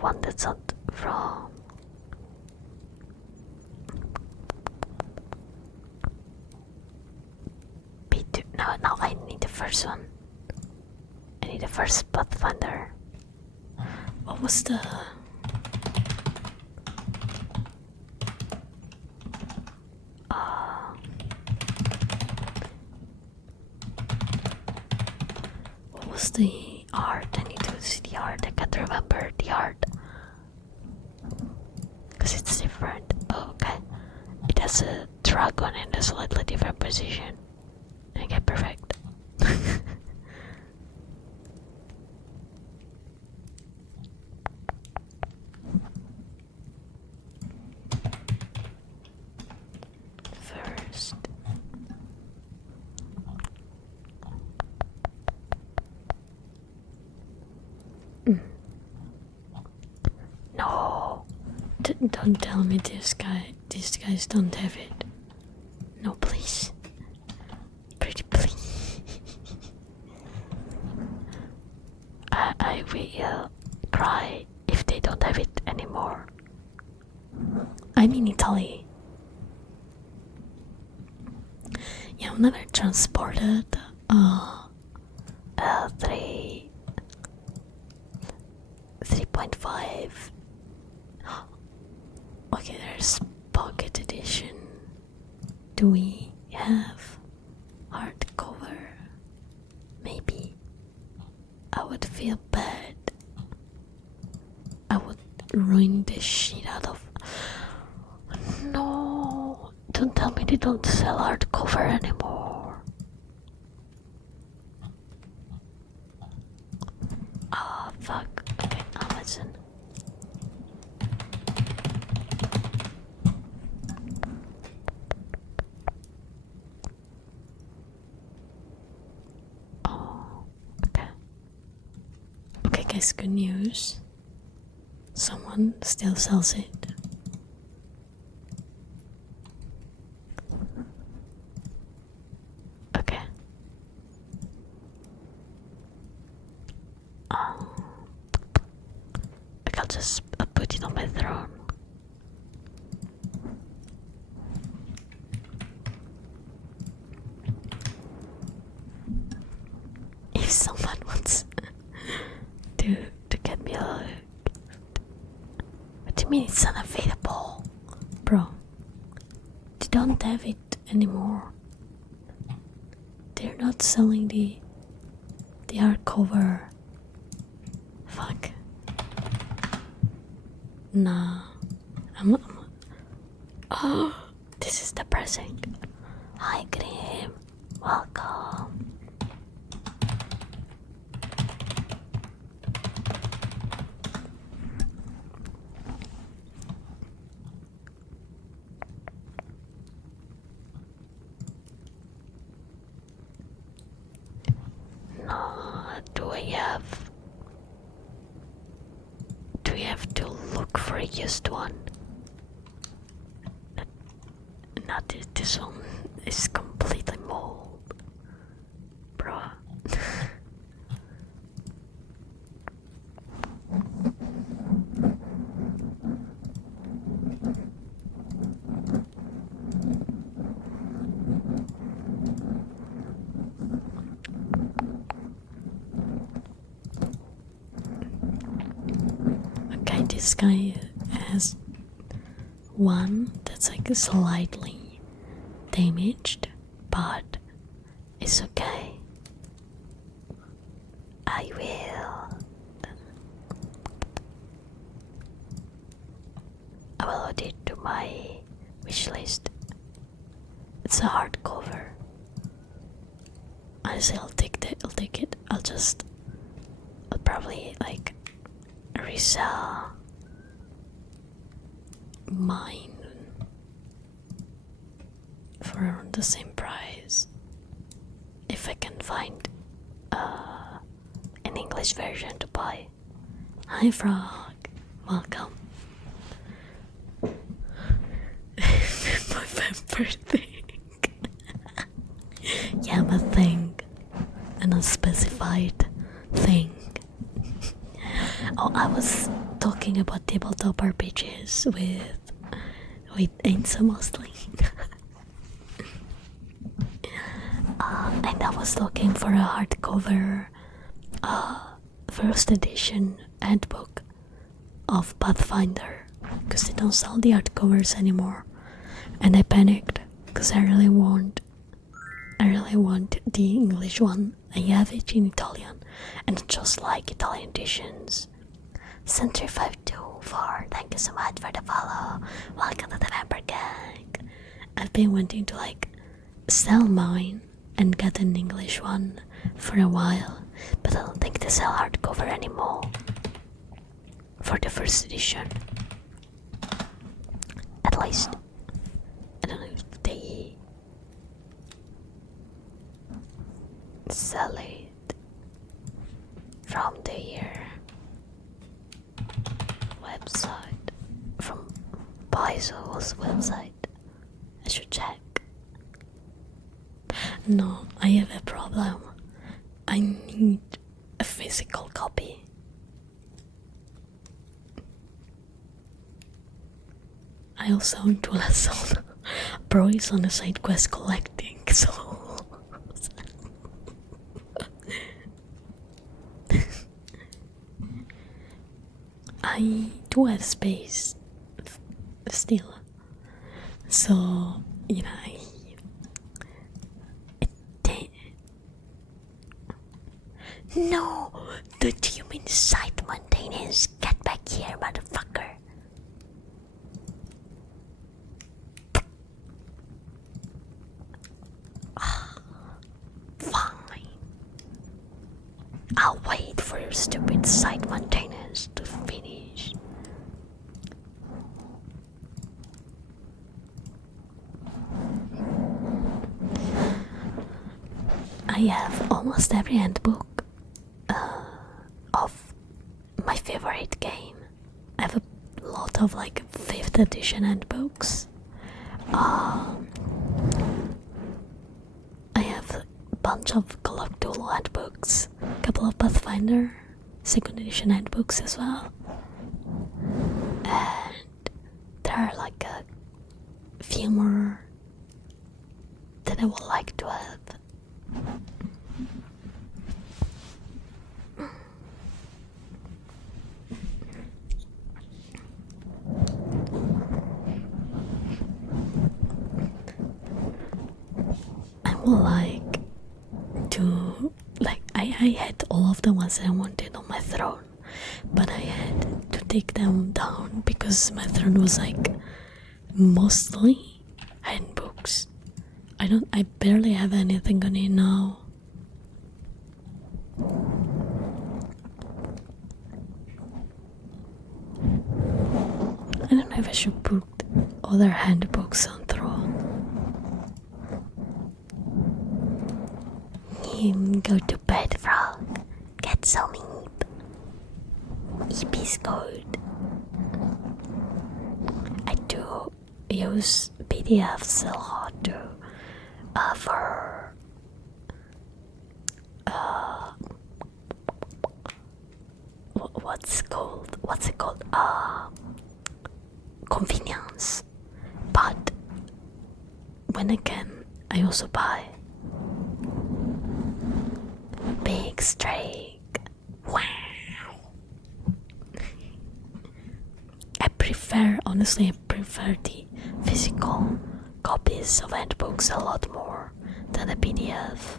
one that's not from B2. No, I need the first one. I need the first Pathfinder. What was the art? I need to see the art. I can't remember the art because it's different. Oh, okay. It has a dragon in a slightly different position. Okay, perfect. First. No, don't tell me these guys don't have it. No, please, pretty please. I will cry if they don't have it anymore. I'm in Italy. Yeah, I've never transported 3.5. Okay, there's pocket edition. Do we have hardcover? Maybe. I would feel bad. I would ruin the shit out of. No, don't tell me they don't sell hardcover anymore. Ah, fuck. Okay, Amazon. Oh, okay. Okay, guys, good news. Someone still sells it. Okay. I'll just put it on my throne. If someone wants to get me a mean it's unavailable? Bro, they don't have it anymore. They're not selling the hardcover. Fuck. Nah. Oh, this is depressing. Hi, Grim. Welcome. Do we have to look for a used one? Not this one is completely mold, bruh. Okay, this guy has one that's like slightly damaged, but it's okay. I will add it to my wish list. It's a hardcover. Honestly, I'll take it. I'll probably like resell mine for around the same price if I can find an English version to buy. Hi Frog, welcome. My vampire thing. Yeah, my thing. An unspecified thing. Oh, I was talking about tabletop RPGs with Ainsa mostly. And I was looking for a hardcover first edition handbook of Pathfinder because they don't sell the hardcovers anymore, and I panicked because I really want the English one. I have it in Italian, and just like Italian editions. Century524, thank you so much for the follow. Welcome to the Vampire Gang. I've been wanting to like sell mine and get an English one for a while, but I don't think they sell hardcover anymore for the first edition. At least, I don't know if they sell it from their website, from Paizo's website. I should check. No, I have a problem. I need a physical copy. I also want to listen. Bro is on a side quest collecting, so I do have space still, so you know. No, the human site maintenance. Get back here, motherfucker. Fine. I'll wait for your stupid site maintenance to finish. I have almost every handbook of my favorite game. I have a lot of like 5th edition handbooks. I have a bunch of Call of Duty handbooks, a couple of Pathfinder 2nd edition handbooks as well, and there are like a few more that I would like to have. would like to, like, I had all of the ones I wanted on my throne, but I had to take them down because my throne was like mostly handbooks. I barely have anything on it now. I don't know if I should put other handbooks on throne. Go to bed, frog. Get some sleep. Sleep is good. I do use PDFs a lot too. For what's it called? Convenience. But when again, I also buy big streak. Wow. Honestly, I prefer the physical copies of handbooks a lot more than the PDF.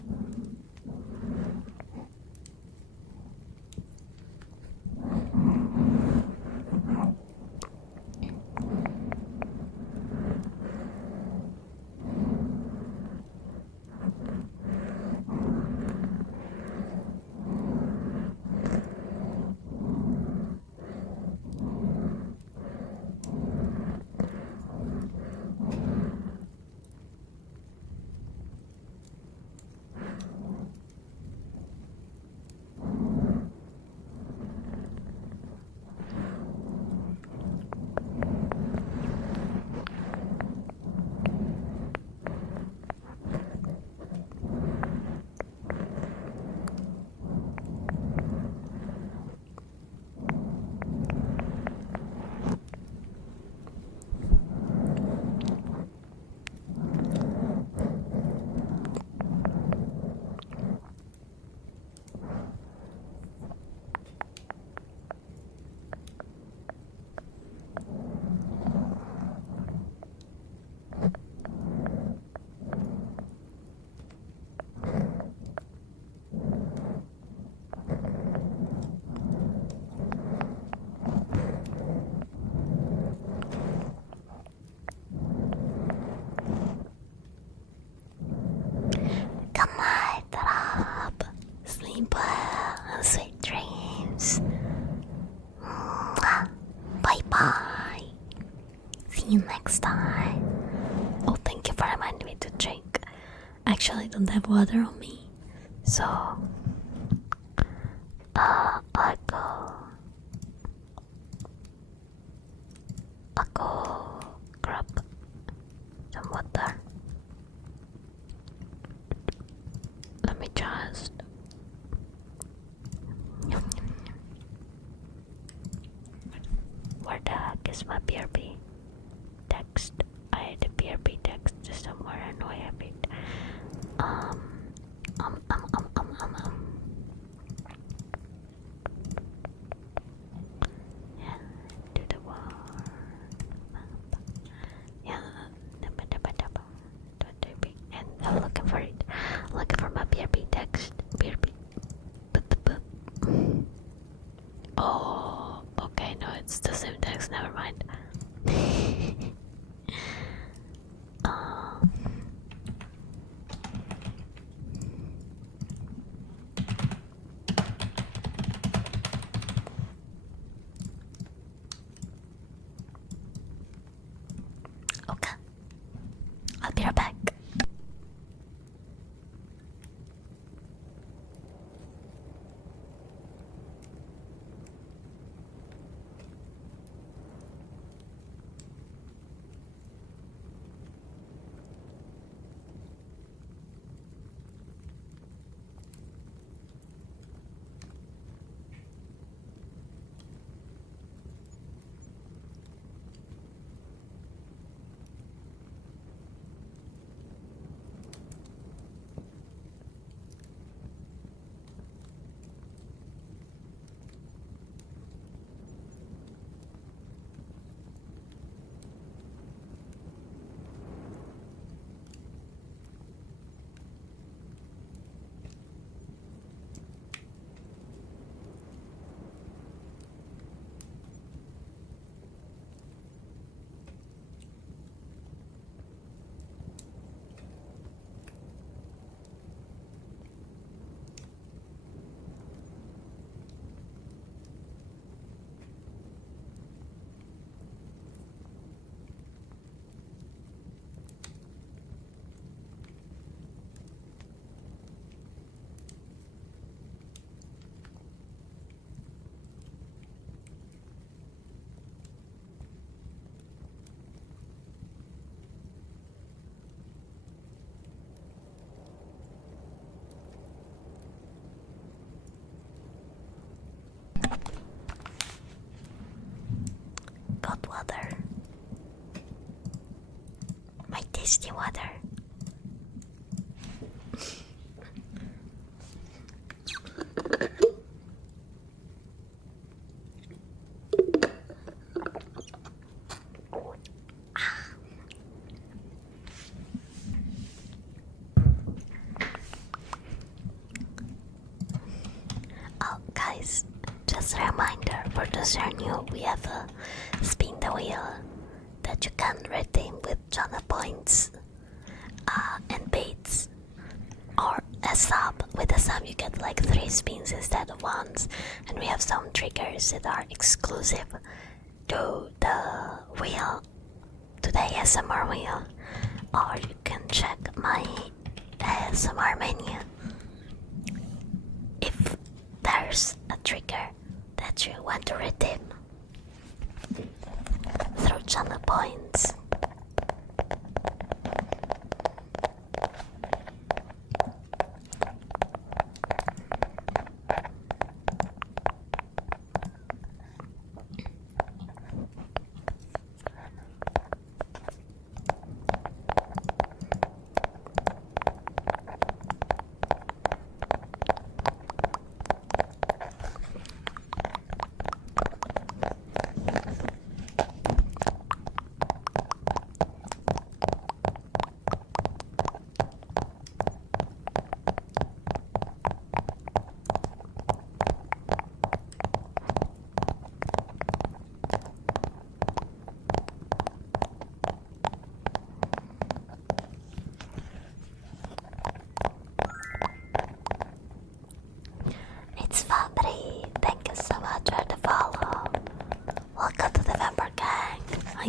Sleep well and sweet dreams. Bye bye. See you next time. Oh, thank you for reminding me to drink. Actually, I don't have water on me, so I go grab some water. Let me just. Where the heck is my BRB text? I had a BRB text somewhere. I know I have it. Yeah, to the war. Yeah, and I'm looking for it. Looking for my BRB text. BRB. Oh, okay, no, it's the same text, never mind. Okay, I'll be right back. tasty water. Oh, guys, just a reminder for those who are new, we have a spin the wheel that you can redeem with channel points and baits. Or a sub. With a sub you get like 3 spins instead of once. And we have some triggers that are exclusive to the wheel, to the ASMR wheel. Or you can check my ASMR menu if there's a trigger that you want to redeem through channel points. It's Fabri, thank you so much for the follow. Welcome to the Vampire Gang. Hi.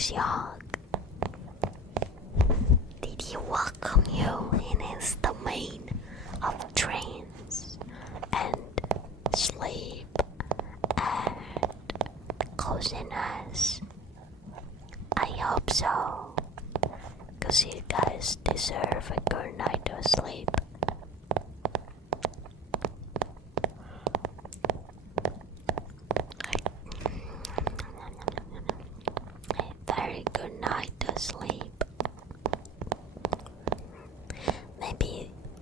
nice yacht. Did he welcome you in his domain of dreams and sleep and coziness? I hope so, cause you guys deserve a good night of sleep. A very good night of sleep.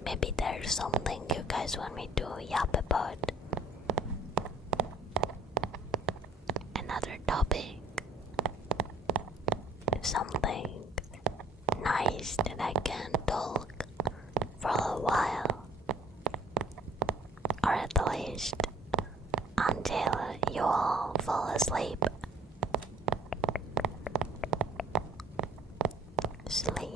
Maybe there's something you guys want me to yap about. Another topic. Something nice that I can talk for a while. Or at least until you all fall asleep. Sleep.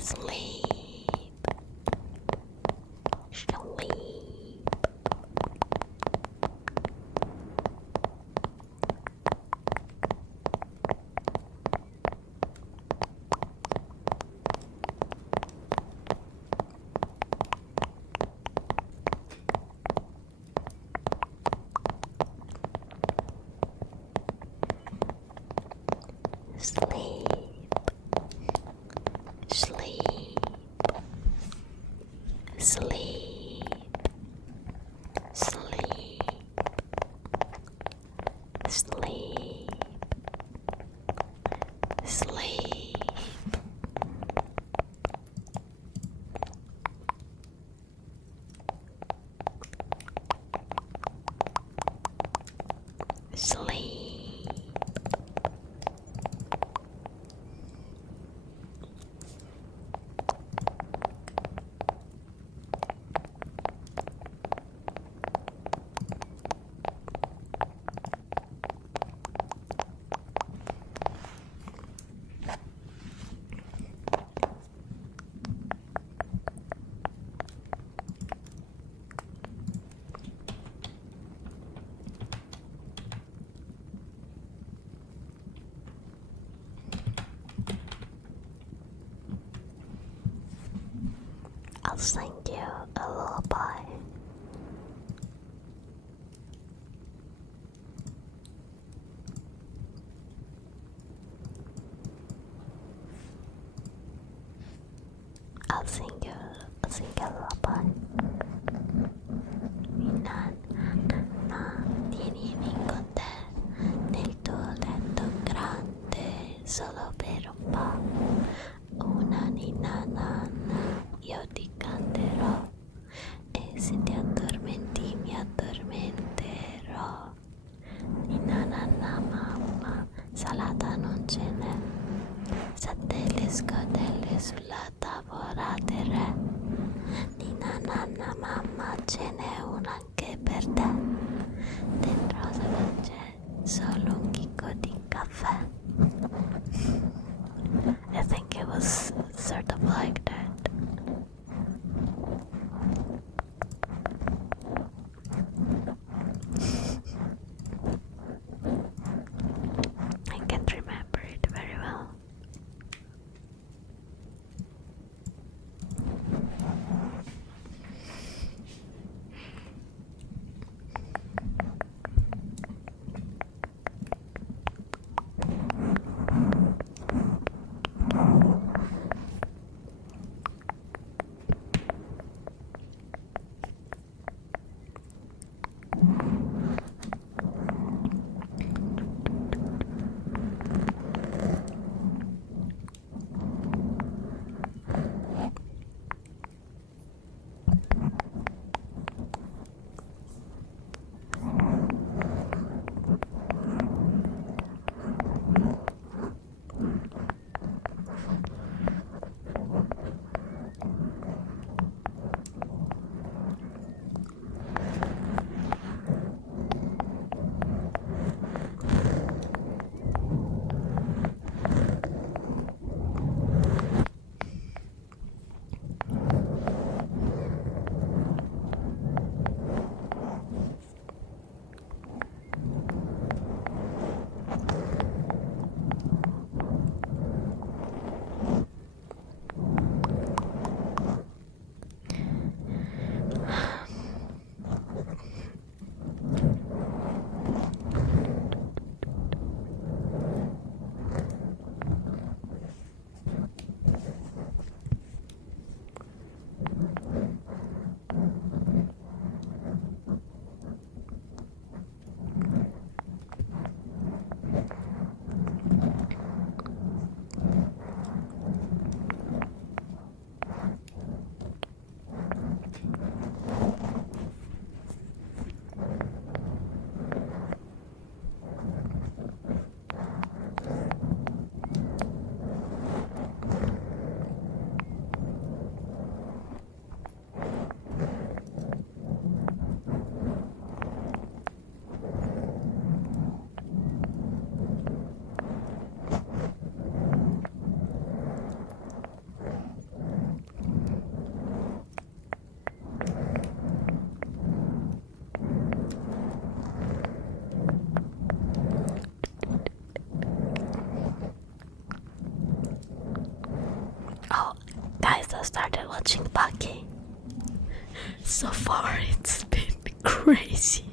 Sleep. Sleep. Sleep. Sleep. Sleep. Sleep. Sleep. Sleep. Sleep. I'll sing you a lullaby. I'll sing you a lullaby. Non tieni con te nel tuo letto grande solo per un po'. Una ninna nanna io ti canterò e crazy.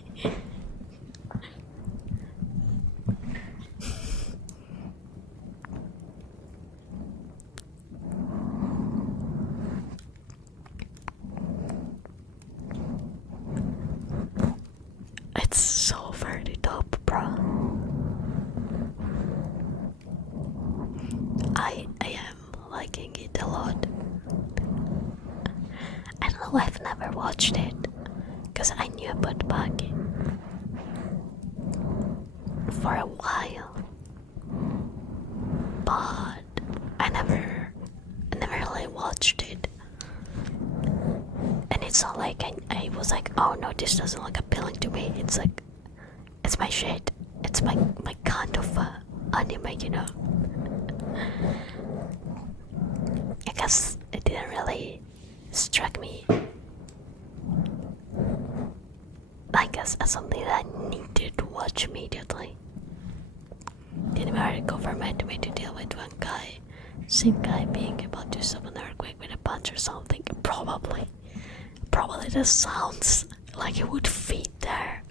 It's so very top, bro. I am liking it a lot. I don't know, I've never watched it because I knew about Buggy for a while, but I never really watched it. And it's not like I was like, oh no, this doesn't look appealing to me. It's like, it's my shit. It's my kind of anime, you know. I guess it didn't really strike me like as something that I needed to watch immediately. The American government made to deal with one guy, same guy being about to stop an earthquake with a punch or something. Probably that sounds like it would fit there.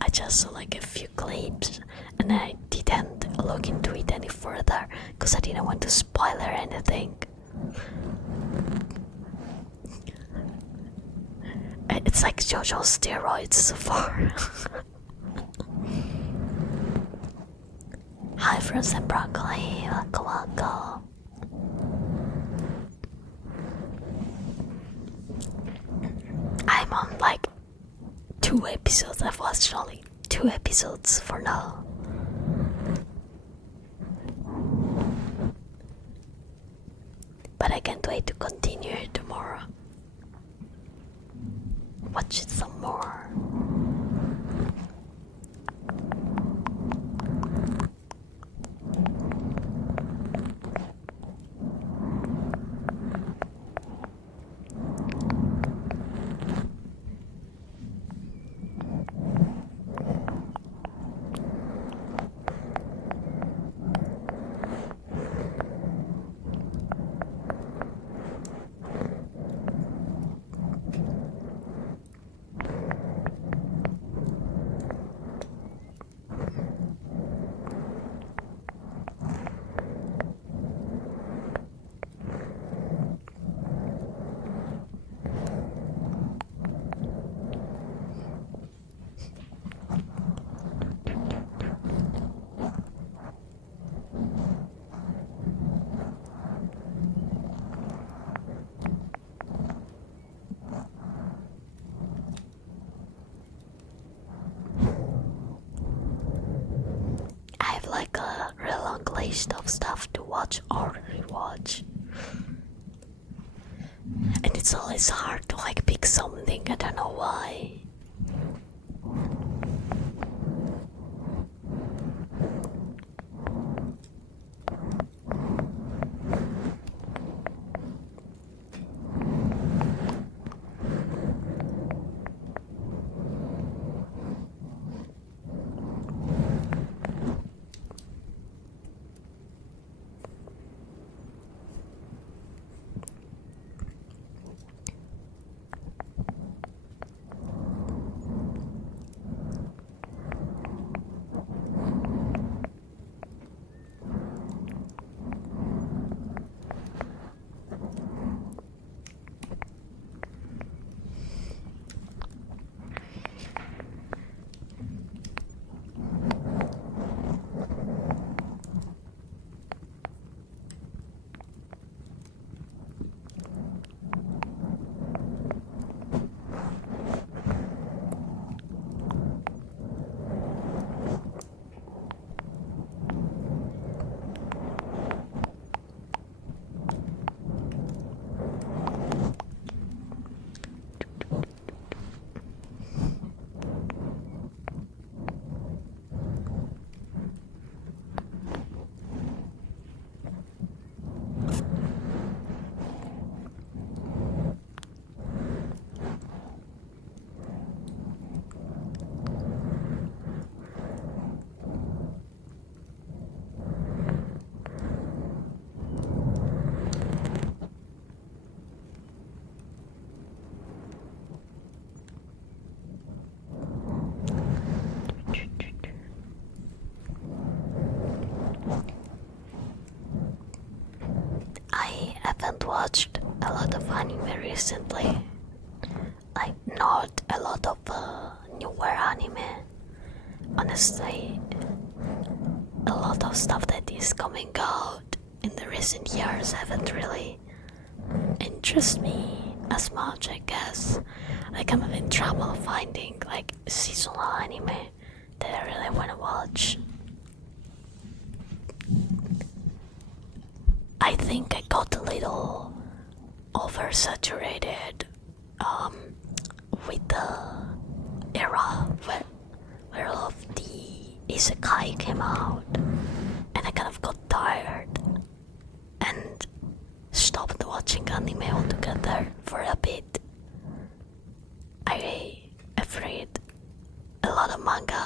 I just saw like a few clips and I didn't look into it any further because I didn't want to spoil or anything. It's like JoJo steroids so far. Hi, frozen broccoli. Waka. I'm on like 2 episodes. I've watched only 2 episodes for now. But I can't wait to continue it tomorrow. Watch it some more. Like a real long list of stuff to watch or rewatch, and it's always hard to like pick something. I don't know why. watched a lot of anime recently. Like, not a lot of newer anime. Honestly, a lot of stuff that is coming out in the recent years haven't really interested me as much, I guess. Like, I'm having trouble finding like seasonal anime that I really want to watch. I think I got a little oversaturated with the era where all of the isekai came out, and I kind of got tired and stopped watching anime altogether for a bit. I've read a lot of manga,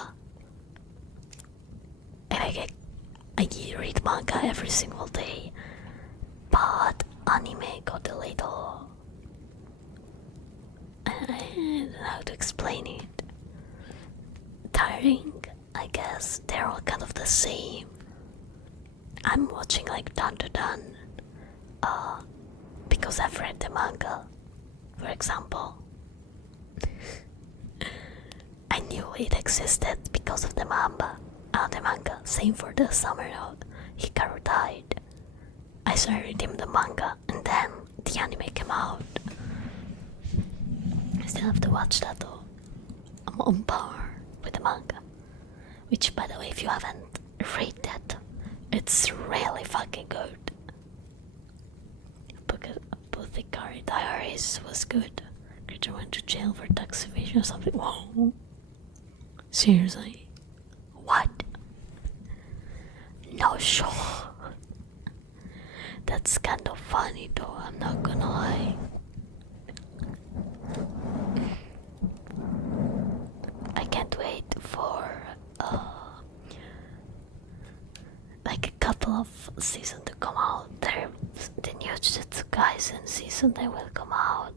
and I read manga every single day, but anime got a little, I don't know how to explain it, tiring, I guess. They're all kind of the same. I'm watching like Dan to Dan because I've read the manga, for example. I knew it existed because of the manga. Same for the summer Hikaru died. I started reading the manga and then the anime came out. I still have to watch that though. I'm on par with the manga. Which, by the way, if you haven't read that, it's really fucking good. Apothecary Diaries was good. Creature went to jail for tax evasion or something. Whoa. Seriously? What? No, sure. That's kind of funny though, I'm not gonna lie. I can't wait for like a couple of seasons to come out. The new Jujutsu Kaisen season that will come out.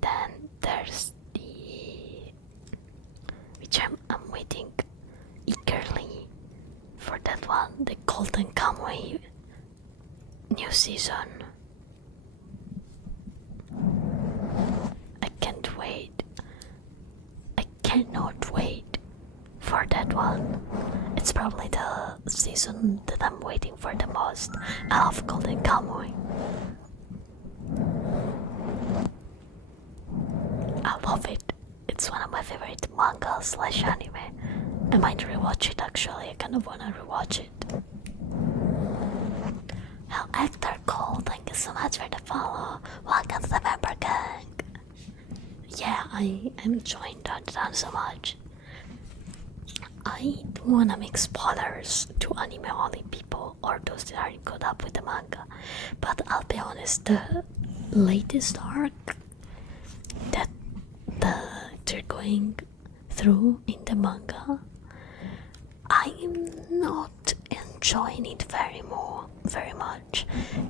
Then there's which I'm waiting eagerly for that one, the Golden Kamuy new season. I can't wait. I cannot wait for that one. It's probably the season that I'm waiting for the most. I love Golden Kamuy. I love it. It's one of my favorite manga / anime. I might rewatch it actually. I kind of wanna rewatch it. Hell, Hector Cole, thank you so much for the follow. Welcome to the member gang. Yeah, I'm enjoying that so much. I don't wanna make spoilers to anime only people or those that aren't caught up with the manga. But I'll be honest, the latest arc that they're going through in the manga, I'm not enjoying it very much,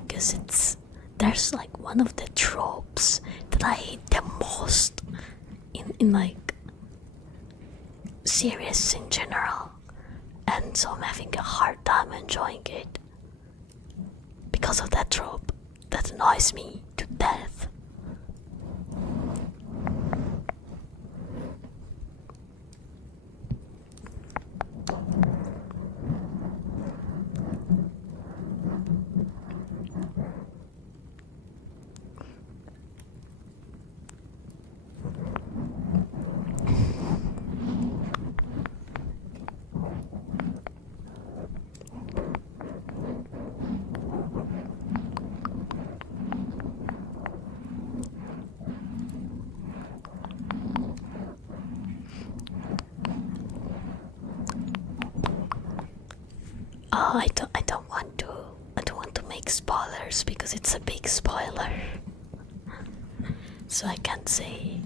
because there's like one of the tropes that I hate the most in like series in general, and so I'm having a hard time enjoying it because of that trope that annoys me to death. I don't want to make spoilers because it's a big spoiler. So I can't say.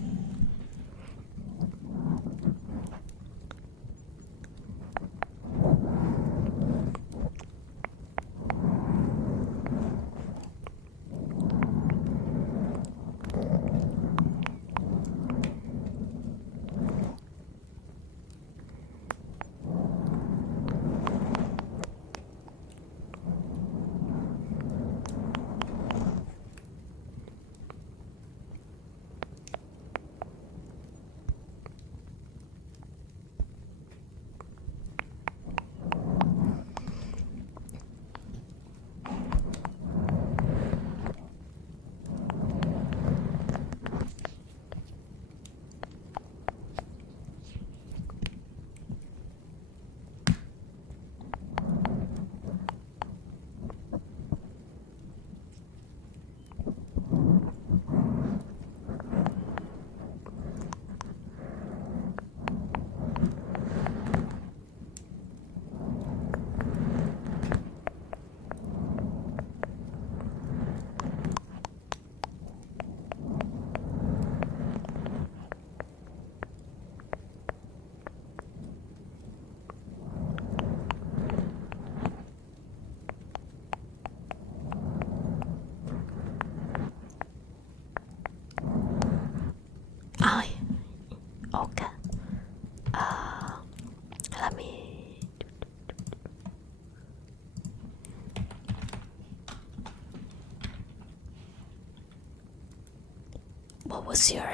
what was your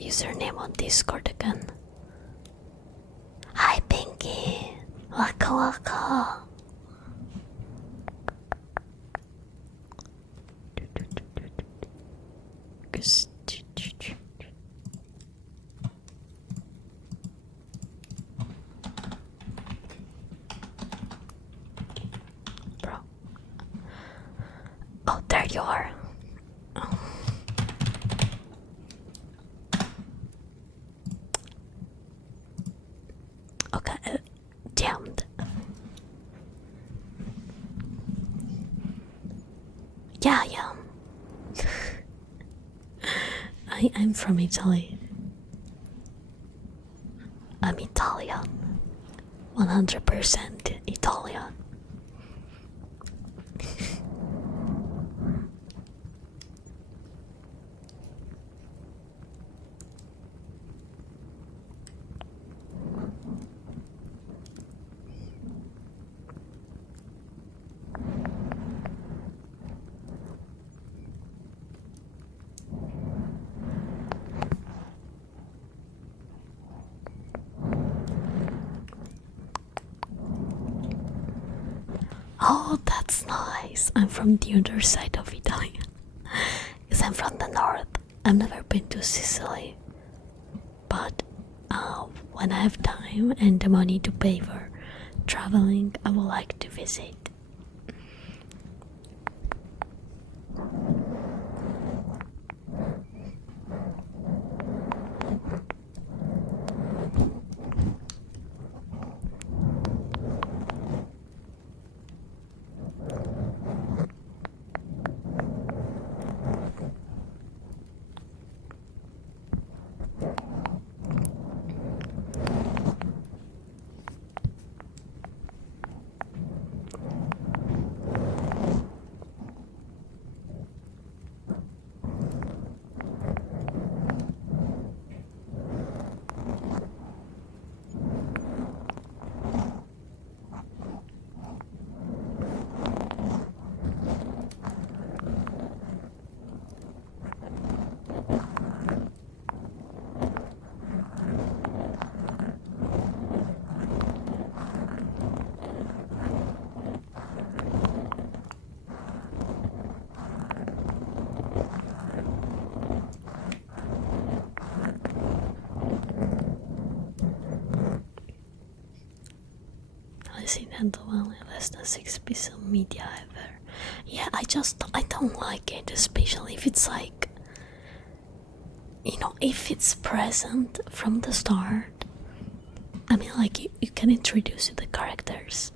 username on Discord again? Hi Pinky! Waka waka! Bro. Oh, there you are. Okay, damned. Yeah, yeah. I'm from Italy. I'm Italian. 100% Italian. Oh, that's nice. I'm from the other side of Italy. Because I'm from the north. I've never been to Sicily. But when I have time and the money to pay for traveling, I would like to visit. Accidental less than 6 pieces of media ever. Yeah, I don't like it, especially if it's like, you know, if it's present from the start. I mean, like, you can introduce the characters,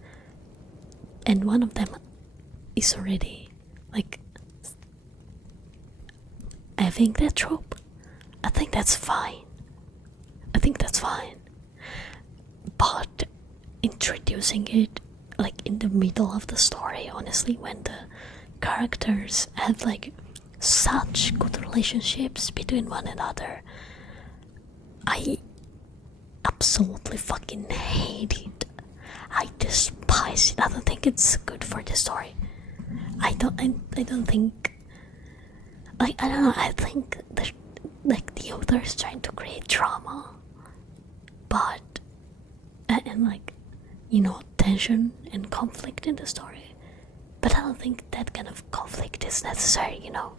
and one of them is already like having that trope. I think that's fine. But introducing it like in the middle of the story, honestly, when the characters have like such good relationships between one another, I absolutely fucking hate it. I despise it. I don't think it's good for the story. I don't think, like, I don't know, I think the author's trying to create drama, but and like, you know, tension and conflict in the story, but I don't think that kind of conflict is necessary, you know.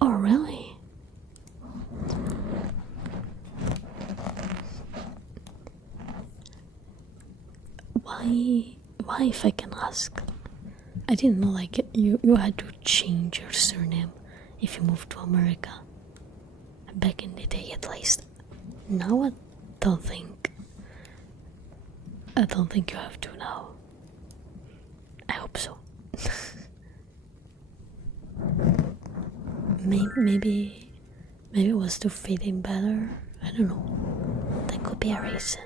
Oh really? Why, if I can ask? I didn't know, like, you had to change your surname if you moved to America. Back in the day, at least. Now I don't think you have to now. I hope so. maybe it was to fit in better. I don't know. That could be a reason.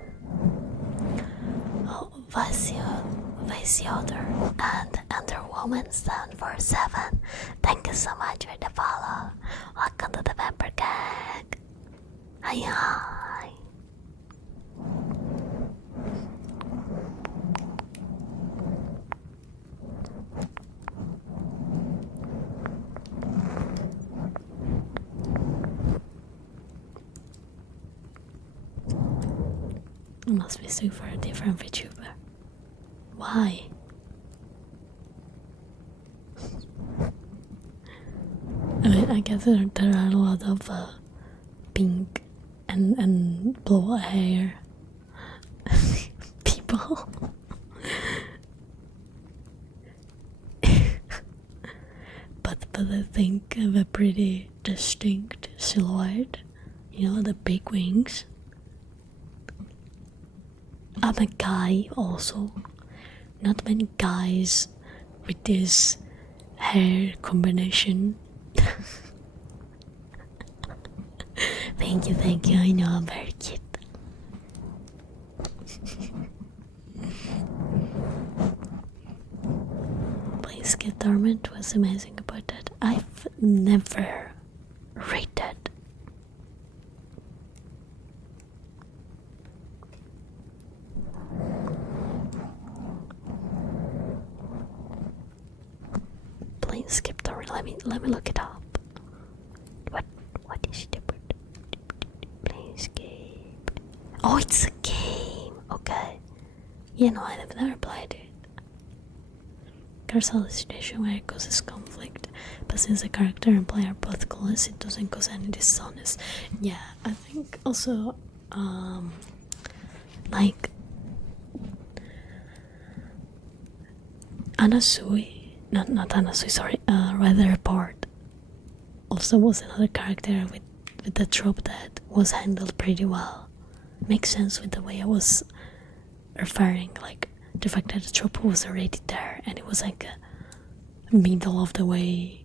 Oh, Vasioder and Underwoman 747. Thank you so much for the follow. Welcome to the member gang. Hi. It must be super different VTuber. Why? I mean, I guess there are a lot of pink and blue hair people. but I think I have a pretty distinct silhouette. You know, the big wings. I'm a guy also. Not many guys with this hair combination. Thank you. I know I'm very cute. Please get dormant. What's amazing about that? I've never read that. Please skip dormant. Let me look it up. What is the word? Please skip. Oh, it's a game. Okay. You know, I've never played it. Carousel is a situation where it causes conflict, but since the character and player are both clueless, it doesn't cause any dishonest. Yeah, I think also, like Anasui, not Anasui, sorry, Weather Report also was another character with the trope that was handled pretty well. Makes sense with the way I was referring, like the fact that the trope was already there and it was like a middle of the way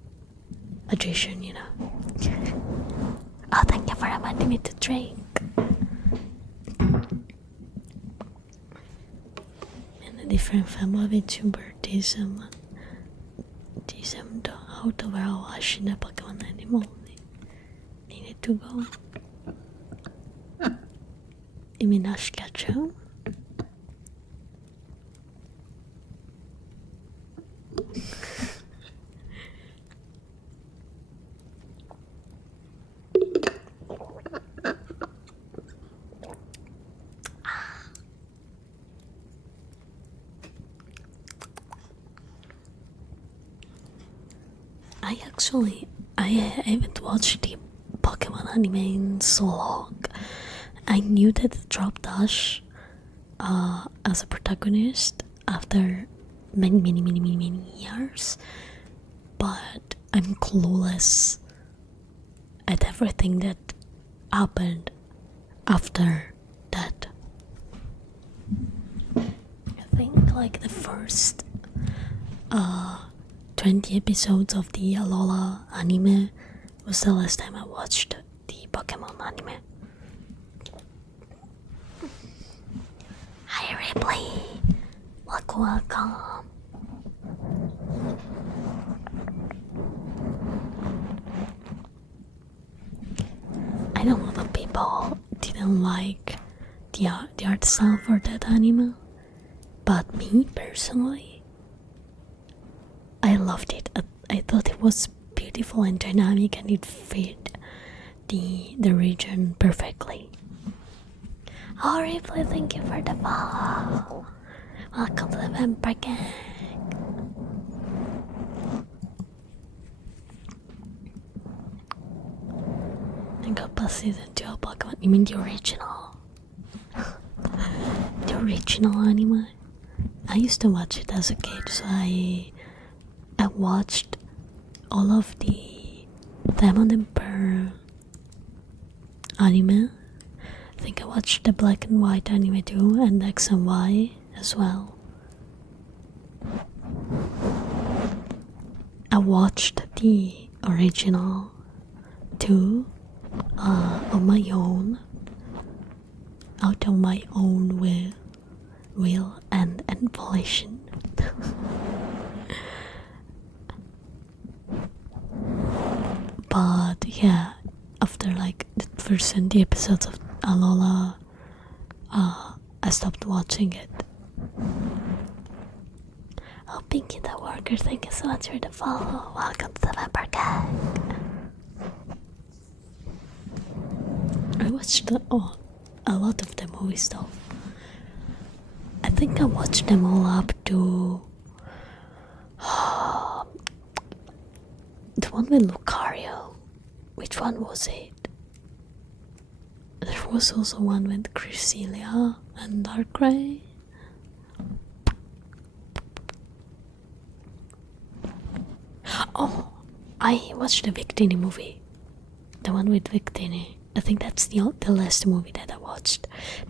addition, you know. Oh, thank you for reminding me to drink. And a different family VTuber, tism då autoväl askina Pokemon animal needed to go. You mean Hanzo-Chan? I haven't watched the Pokemon anime in so long. I knew that it dropped Dash as a protagonist after many years, but I'm clueless at everything that happened after that. I think like the first 20 episodes of the Alola anime was the last time I watched the Pokemon anime. Hi Ripley! Welcome. I know a lot of people didn't like the art style for that anime, but me personally, I loved it. I thought it was beautiful and dynamic, and it fit the region perfectly. Oh, Ripley, thank you for the follow. Welcome to the Vampire Gang. I got past season 2 of Pokemon. You mean the original? The original anime? I used to watch it as a kid, so I watched all of the Diamond and Pearl anime. I think I watched the Black and White anime too, and X and Y as well. I watched the original too on my own, out of my own will and volition. But yeah, after like the after seeing the episodes of Alola, I stopped watching it. Oh, Pinky the Worker, thank you so much for the follow. Welcome to the Vampire Gang. I watched a lot of the movies though. I think I watched them all up to the one with Lucario. Which one was it? There was also one with Cresselia and Darkrai. Oh, I watched the Victini movie. The one with Victini. I think that's the last movie that I watched,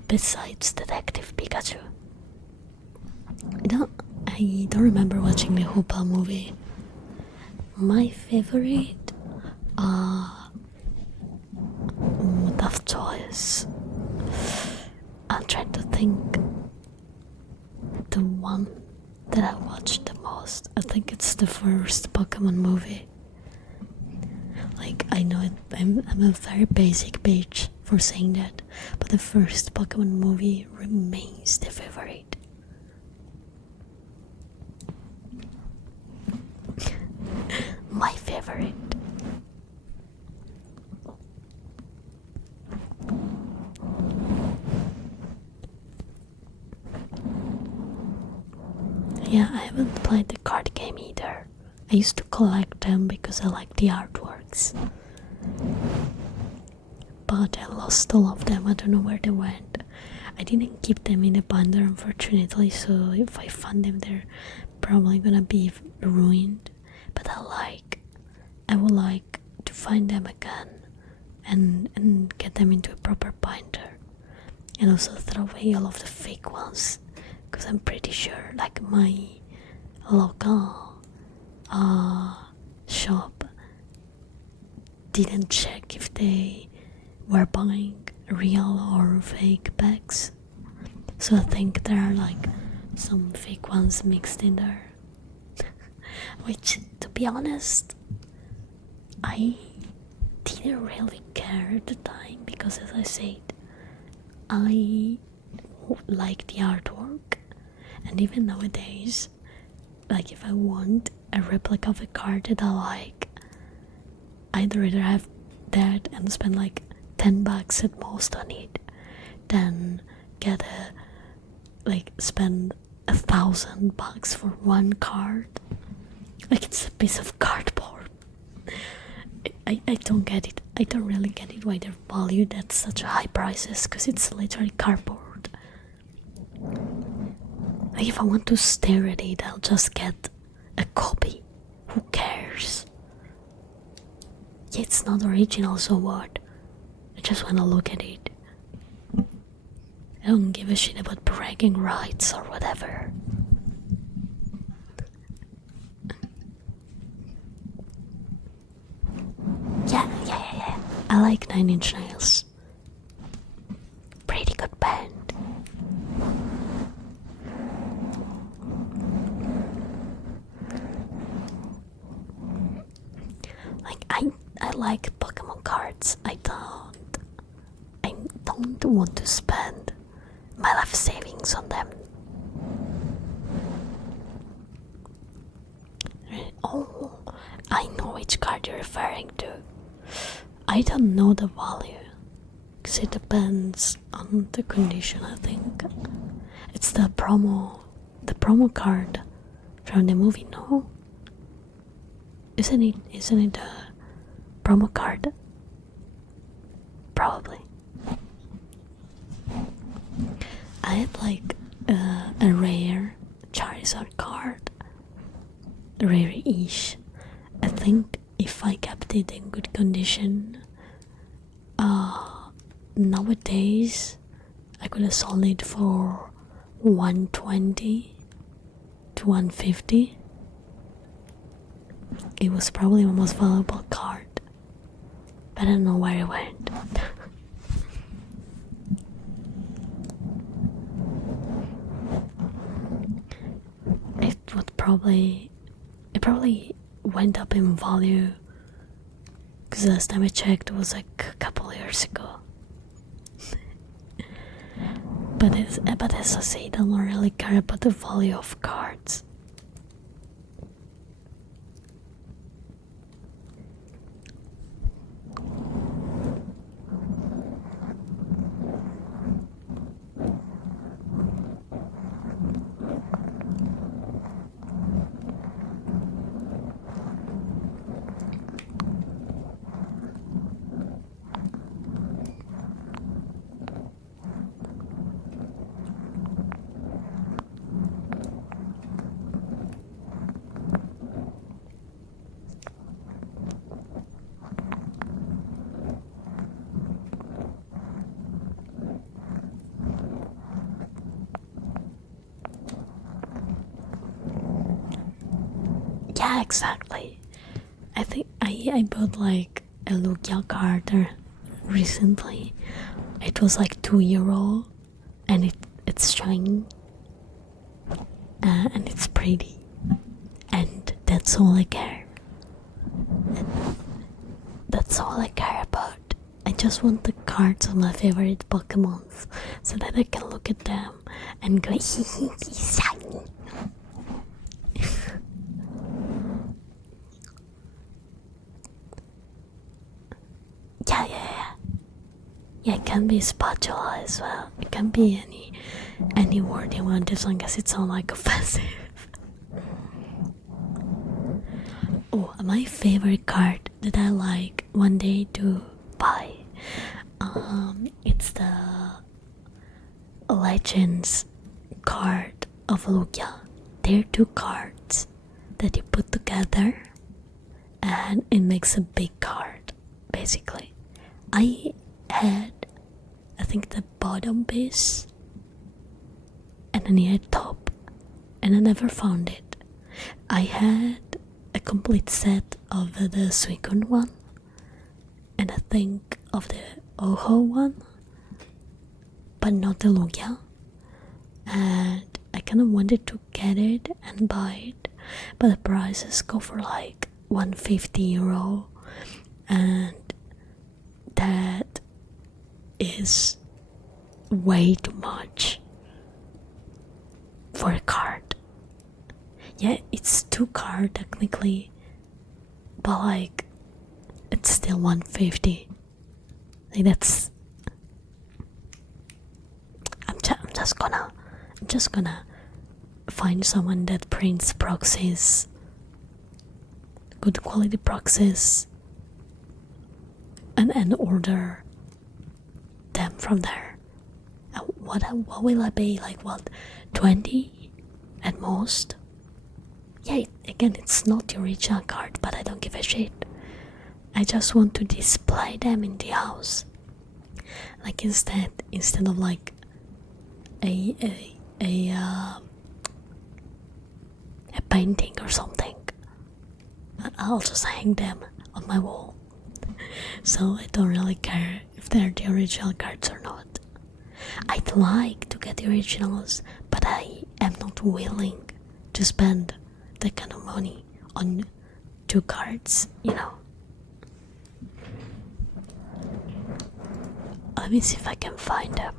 besides Detective Pikachu. I don't remember watching the Hoopa movie. My favorite, tough choice. I'm trying to think. The one that I watched the most, I think it's the first Pokemon movie. Like, I know I'm a very basic bitch for saying that, but the first Pokemon movie remains the favorite. My favorite. Yeah, I haven't played the card game either. I used to collect them because I like the artworks. But I lost all of them, I don't know where they went. I didn't keep them in the binder, unfortunately, so if I find them, they're probably gonna be ruined. But I would like to find them again and get them into a proper binder. And also throw away all of the fake ones, because I'm pretty sure, like, my local shop didn't check if they were buying real or fake bags. So I think there are like some fake ones mixed in there. Which, to be honest, I didn't really care at the time, because as I said, I like the artwork, and even nowadays, like, if I want a replica of a card that I like, I'd rather have that and spend like $10 at most on it than spend $1,000 for one card. Like, it's a piece of cardboard. I don't get it. I don't really get it why they're valued at such high prices, because it's literally cardboard. Like, if I want to stare at it, I'll just get a copy. Who cares? Yeah, it's not original, so what? I just wanna look at it. I don't give a shit about bragging rights or whatever. Yeah. I like Nine Inch Nails. Pretty good band. Like, I like Pokemon cards. I don't want to spend my life savings on them. Oh, I know which card you're referring to. I don't know the value, because it depends on the condition, I think. It's the promo card from the movie, no? Isn't it a promo card? Probably. I had like a rare Charizard card, rare-ish. I think if I kept it in good condition, nowadays I could have sold it for $120 to $150. It was probably my most valuable card, but I don't know where it went. It probably went up in value, because last time I checked it was like a couple years ago. but as I say, I don't really care about the value of cards. Yeah, exactly. I think I bought like a Lugia card recently. It was like €2 and it's shiny and it's pretty, and that's all I care. That's all I care about. I just want the cards of my favorite Pokemons so that I can look at them and go he's shiny. Yeah, it can be spatula as well. It can be any word you want as long as it's not like offensive. Oh, my favorite card that I like one day to buy. It's the Legends card of Lugia. They're two cards that you put together and it makes a big card, basically. I had, I think, the bottom piece and I needed top, and I never found it. I had a complete set of the Suicune one, and I think of the Oho one, but not the Lugia. And I kind of wanted to get it and buy it, but the prices go for like €150, and that is way too much for a card. Yeah, it's 2 cards technically, but like it's still $150. Like that's I'm just gonna find someone that prints proxies, good quality proxies, and order them from there. What will I pay? Like what, 20 at most? Yeah, again, it's not the original card, but I don't give a shit. I just want to display them in the house. Like instead of like a painting or something, I'll just hang them on my wall. So I don't really care if they're the original cards or not. I'd like to get the originals, but I am not willing to spend that kind of money on 2 cards, you know. Let me see if I can find them.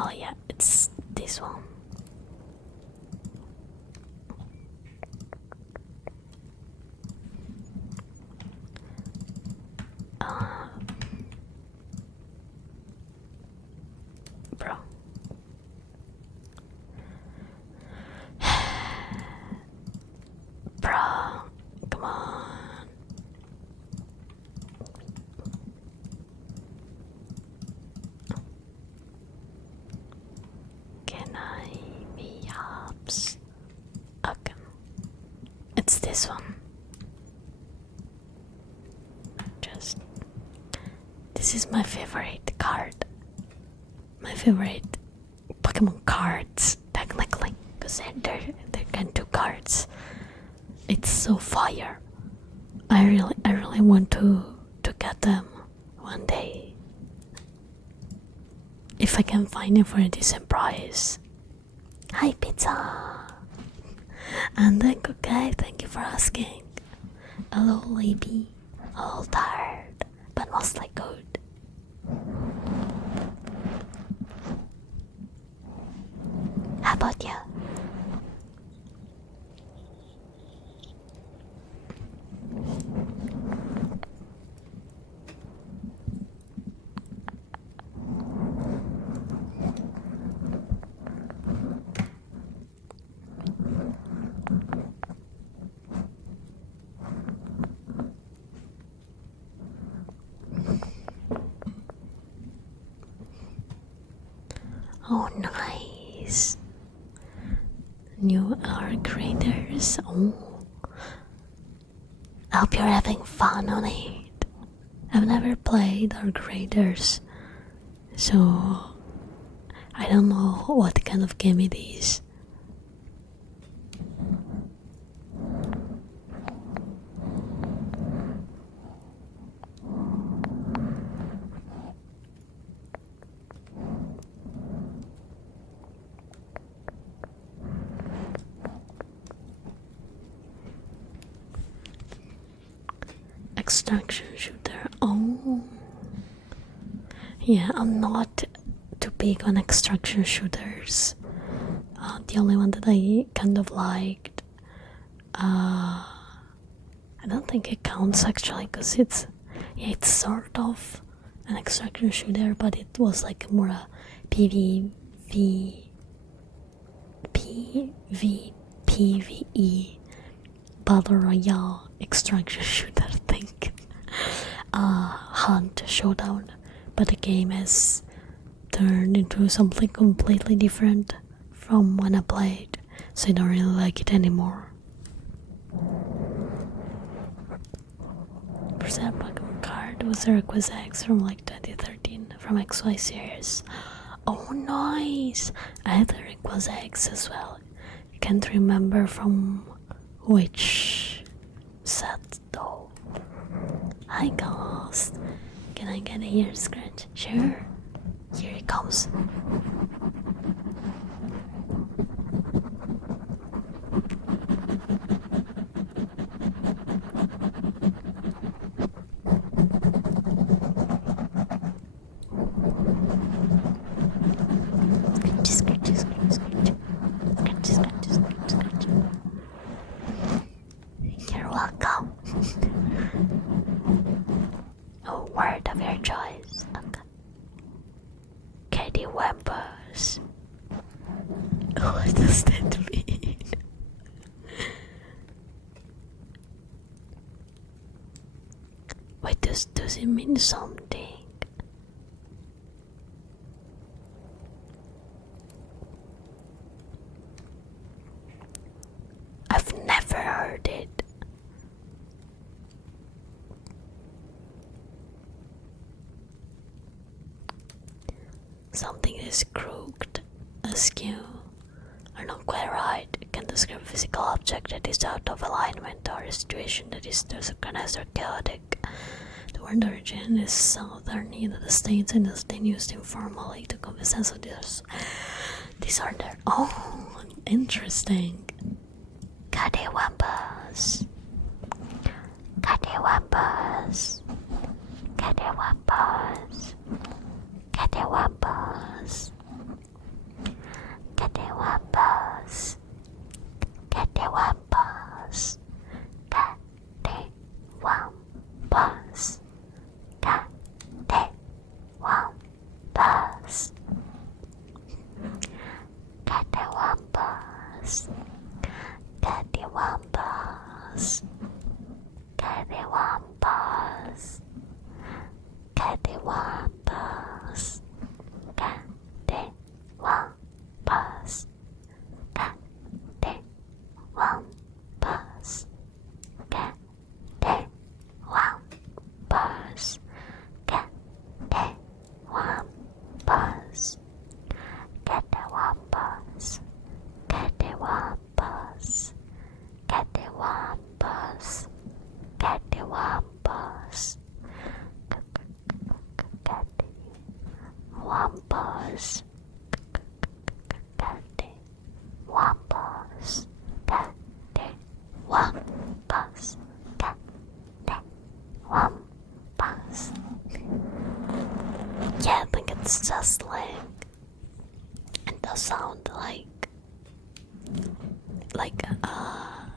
Oh yeah, it's this one. Bro. Bro, come on. Can I be ups? Okay. It's this one. This is my favorite card. My favorite Pokemon cards, technically, because they're kind of 2 cards. It's so fire. I really want to get them one day. if I can find it for a decent price. Hi, pizza! And then, okay, thank you for asking. Hello, lady. A little tired, but mostly good. How about you? Oh, nice. New art creators. Oh, I hope you're having fun on it. I've never played art creators, so I don't know what kind of game it is. Extraction shooter. Oh, yeah, I'm not too big on extraction shooters. The only one that I kind of liked, I don't think it counts actually, because it's sort of an extraction shooter, but it was like more a PvE battle royale extraction shooter thing. Hunt showdown, but the game has turned into something completely different from when I played, so I don't really like it anymore. First Pokemon card was a Request X from like 2013 from XY series. Oh, nice! I had the Request X as well. I can't remember from which set though. Hi, Ghost. Can I get a ear scratch? Sure. Here it comes. You're welcome. A word of your choice. Okay. Katie Wampus. What does that mean? Wait, does it mean something? I've never heard it. Something is crooked, askew, or not quite right. It can describe a physical object that is out of alignment or a situation that is disorganized or chaotic. The word origin is Southern United States and has been used informally to convey sense of disorder. Oh, interesting. Cattywampus. Cattywampus. Cattywampus. Cattywampus. Cattywampus. Cattywampus. Cattywampus. Cattywampus. Cattywampus. Cattywampus. Cattywampus. Cattywampus. Cattywampus. Cattywampus. Cattywampus. bus. Get one bus. Get one bus. Get one bus. Yeah, I think it's just slang. It does sound like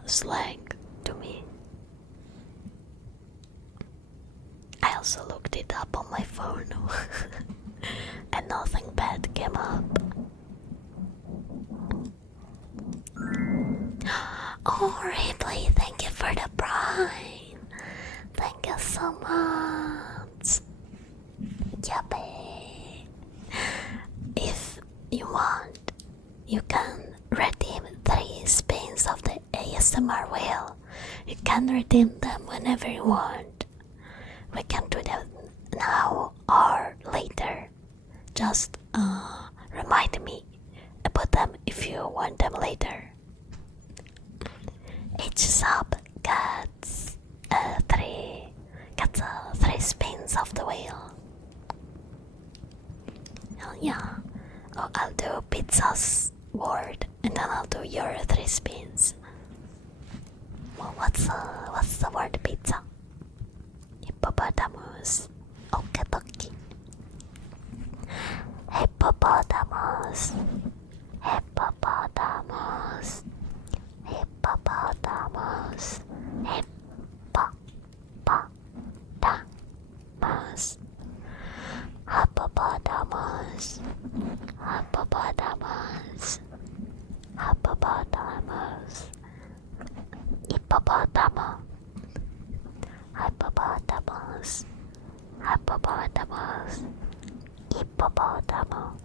slang to me. I also looked it up on my phone and nothing bad came up. Oh, Ripley, thank you for the prime. Thank you so much. Yuppie. If you want, you can redeem 3 spins of the ASMR wheel. You can redeem them whenever you want. We can do that now or later. Just remind me about them if you want them later. Each sub gets 3 spins of the wheel. Oh yeah. Oh, I'll do pizza's word and then I'll do your 3 spins. Well, what's the word pizza? Hippopotamus. Okay, dokie. Hippopotamus. Hippopotamus. Hippopotamus. Hippopotamus. Hippopotamus. Hippopotamus. Hippopotamus. Hippopotamus. Hippopotamus. Hippopotamus. Hippopotamus.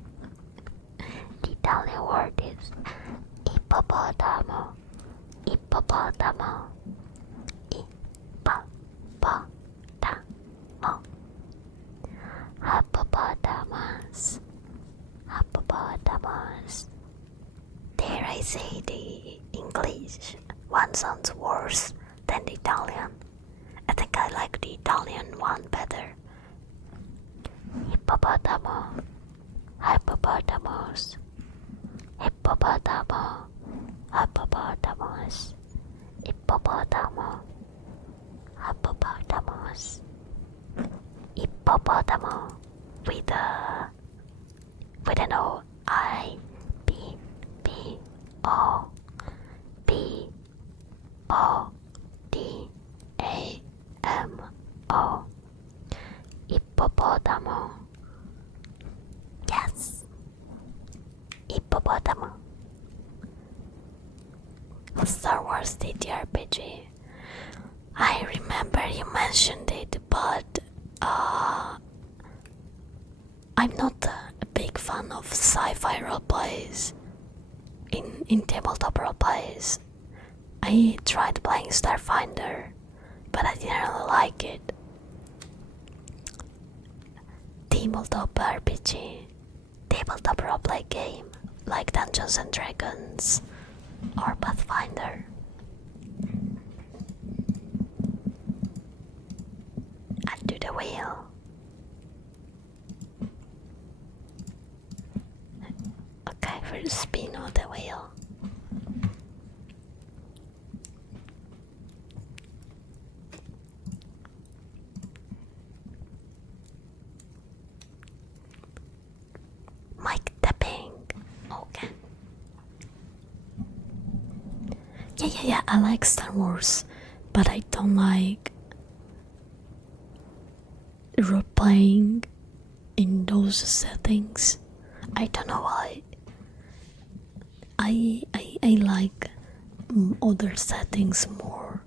The Italian word is hippopotamus. Hippopotamus. Hippopotamus. Hippopotamus. Dare I say the English one sounds worse than the Italian. I think I like the Italian one better. Hippopotamus. Hippopotamus. Hippopotamus. Hippopotamus. Hippopotamus. Hippopotamus. Hippopotamus with an O. I P P O P O D A M O. Hippopotamus. Yes. Hippopotamus. Star Wars TTRPG. I remember you mentioned it, but I'm not a big fan of sci-fi roleplays. In tabletop roleplays, I tried playing Starfinder, but I didn't really like it. Tabletop RPG, tabletop roleplay game like Dungeons and Dragons or Pathfinder. And do the wheel. Okay, for the spin of the wheel. Mic tapping. Okay. Yeah, I like Star Wars, but I don't like role-playing in those settings. I don't know why. I like other settings more.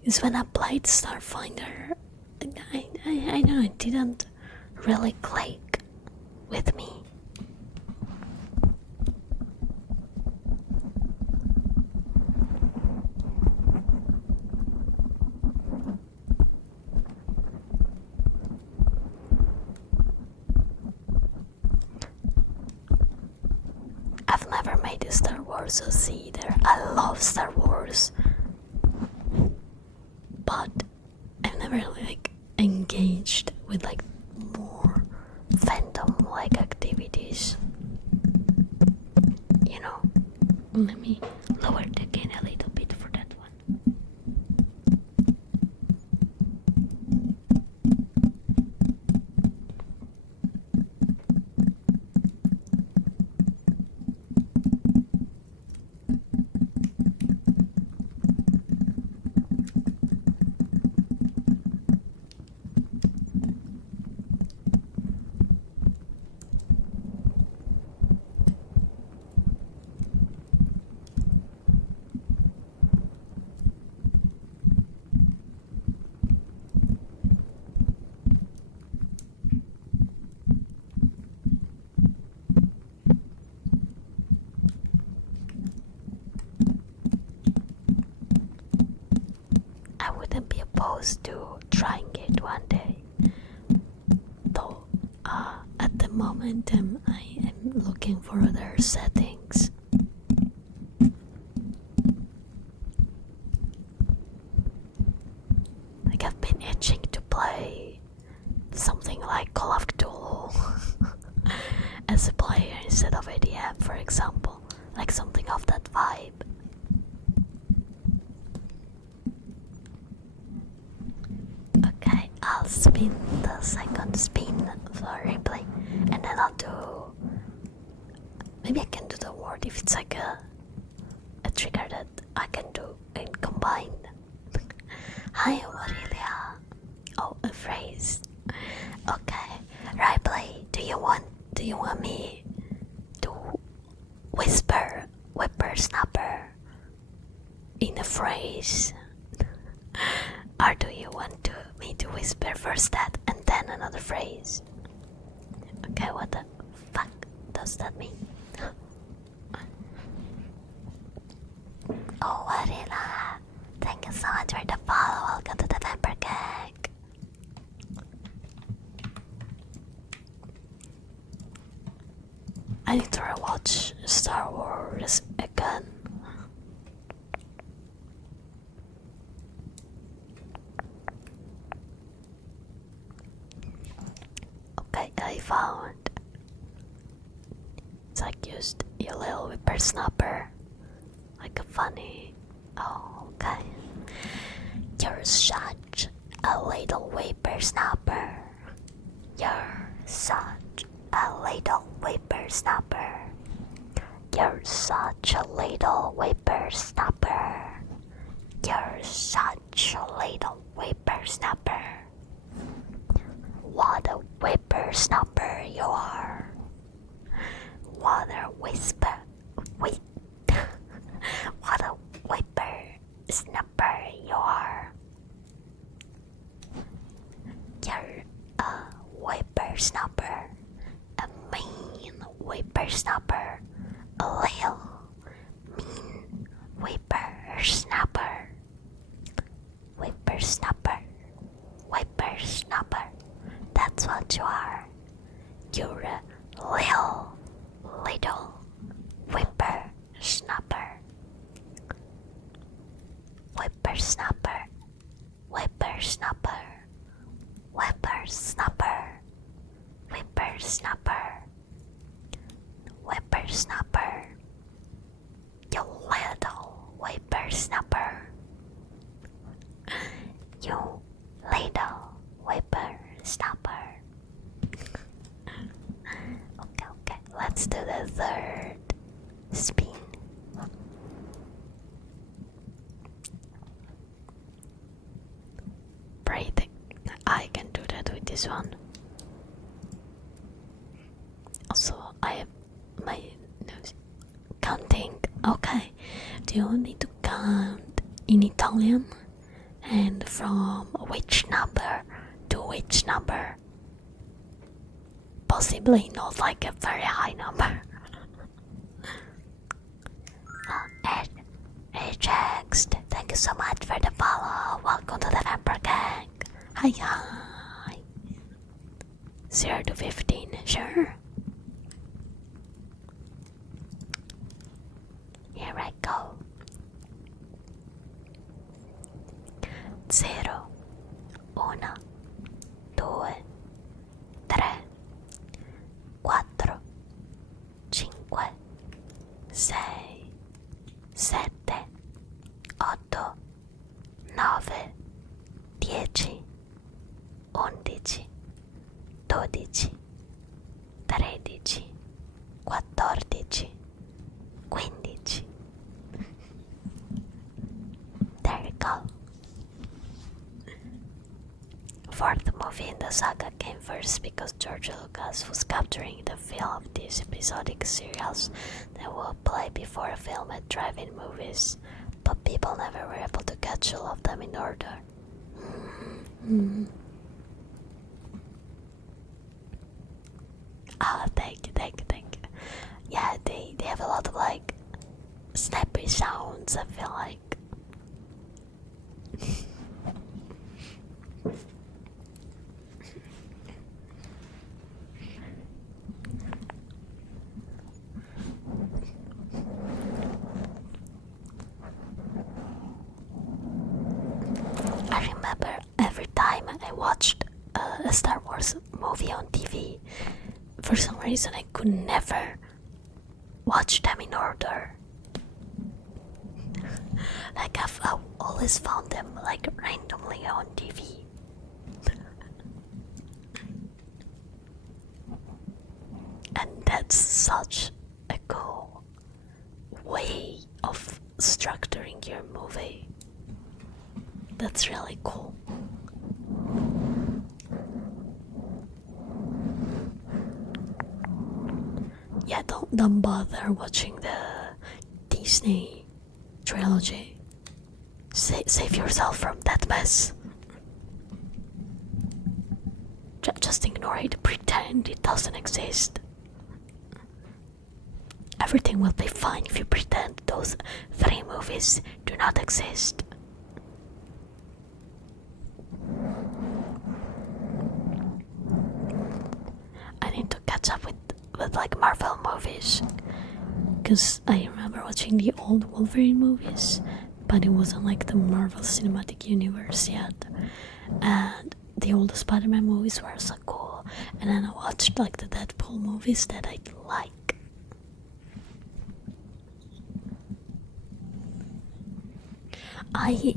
Because when I played Starfinder, I know it didn't really click with me. I've never made a Star Wars OC either. I love Star Wars, but I've never engaged with more close to trying it one day. Though at the moment I am looking for other settings. Like I've been itching to play something like Call of Cthulhu as a player instead of ADM, for example, like something of that vibe. Okay, I'll spin the second spin for replay, and then I'll do. Maybe I can do the word if it's like a trigger that I can do in combined. Hi, Aurelia. Oh, a phrase. Okay, replay. Do you want me to whisper whippersnapper in a phrase? Or do you want me to whisper first that and then another phrase? Okay, what the fuck does that mean? Oh, Arila, thank you so much for the follow. Welcome to the member gang. I need to rewatch Star Wars again. Okay, I found. It's like used your little whippersnapper. Like a funny. Oh, okay. You're such a little whippersnapper. You're such a little whippersnapper. You're such a little whippersnapper. You're such a little whippersnapper. What a whippersnapper you are. What a whisper. Wait. What a whippersnapper you are. You're a whippersnapper. A mean whippersnapper. A little mean whippersnapper. Whippersnapper. Whippersnapper. That's what you are. You're a little whippersnapper. Whippersnapper. Whippersnapper. Whippersnapper. Whippersnapper. Whippersnapper. You little whippersnapper. You little whippersnapper. Okay, let's do the third spin. Breathing. I can do that with this one. Also, I have my nose counting. Okay. Do you want me to count in Italian? And from which number to which number? Possibly not like a very high number. Text. Thank you so much for the follow. Welcome to the member gang. Hi. 0 to 15, sure. Here I go. 0, 1, 2, 3, 4, 5, 6, 7, 8, 9, 10, 11, 12, 13, 14, 15. There you go. Fourth movie in the saga came first because George Lucas was capturing the feel of these episodic serials that would play before a film at drive-in movies, but people never were able to catch all of them in order. Ah, thank you. Yeah, they have a lot of like snappy sounds, I feel like. remember every time I watched a Star Wars movie on TV, for some reason I could never watch them in order. Like I've always found them like randomly on TV. And that's such a cool way of structuring your movie. That's really cool. Yeah, don't bother watching the Disney trilogy. Save yourself from that mess. Just ignore it, pretend it doesn't exist. Everything will be fine if you pretend those 3 movies do not exist. I need to catch up with like Marvel movies, because I remember watching the old Wolverine movies, but it wasn't like the Marvel Cinematic Universe yet. And the old Spider-Man movies were so cool, and then I watched like the Deadpool movies that I like. I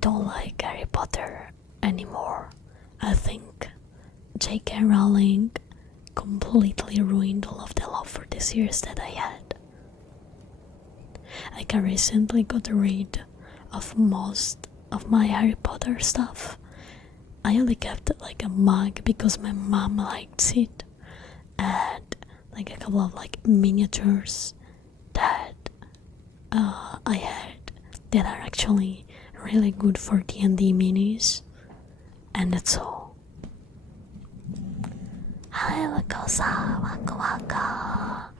don't like Harry Potter anymore. I think J.K. Rowling completely ruined all of the love for the series that I had. Like, I recently got rid of most of my Harry Potter stuff. I only kept like a mug because my mom likes it, and like a couple of like miniatures that I had that are actually really good for D&D minis, and that's all. Hi, Lakosa, waka waka.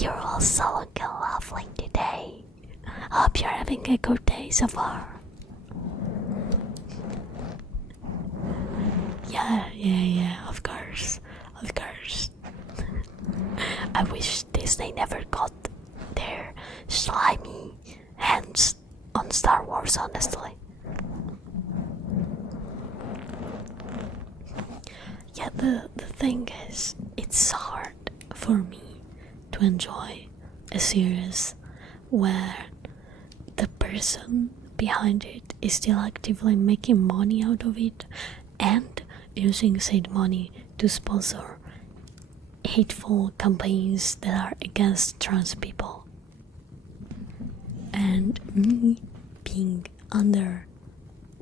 You're also looking lovely today. Hope you're having a good day so far. Yeah, of course. I wish Disney never got their slimy hands on Star Wars, honestly. Yeah, the thing is, it's hard for me to enjoy a series where the person behind it is still actively making money out of it and using said money to sponsor hateful campaigns that are against trans people. And me being under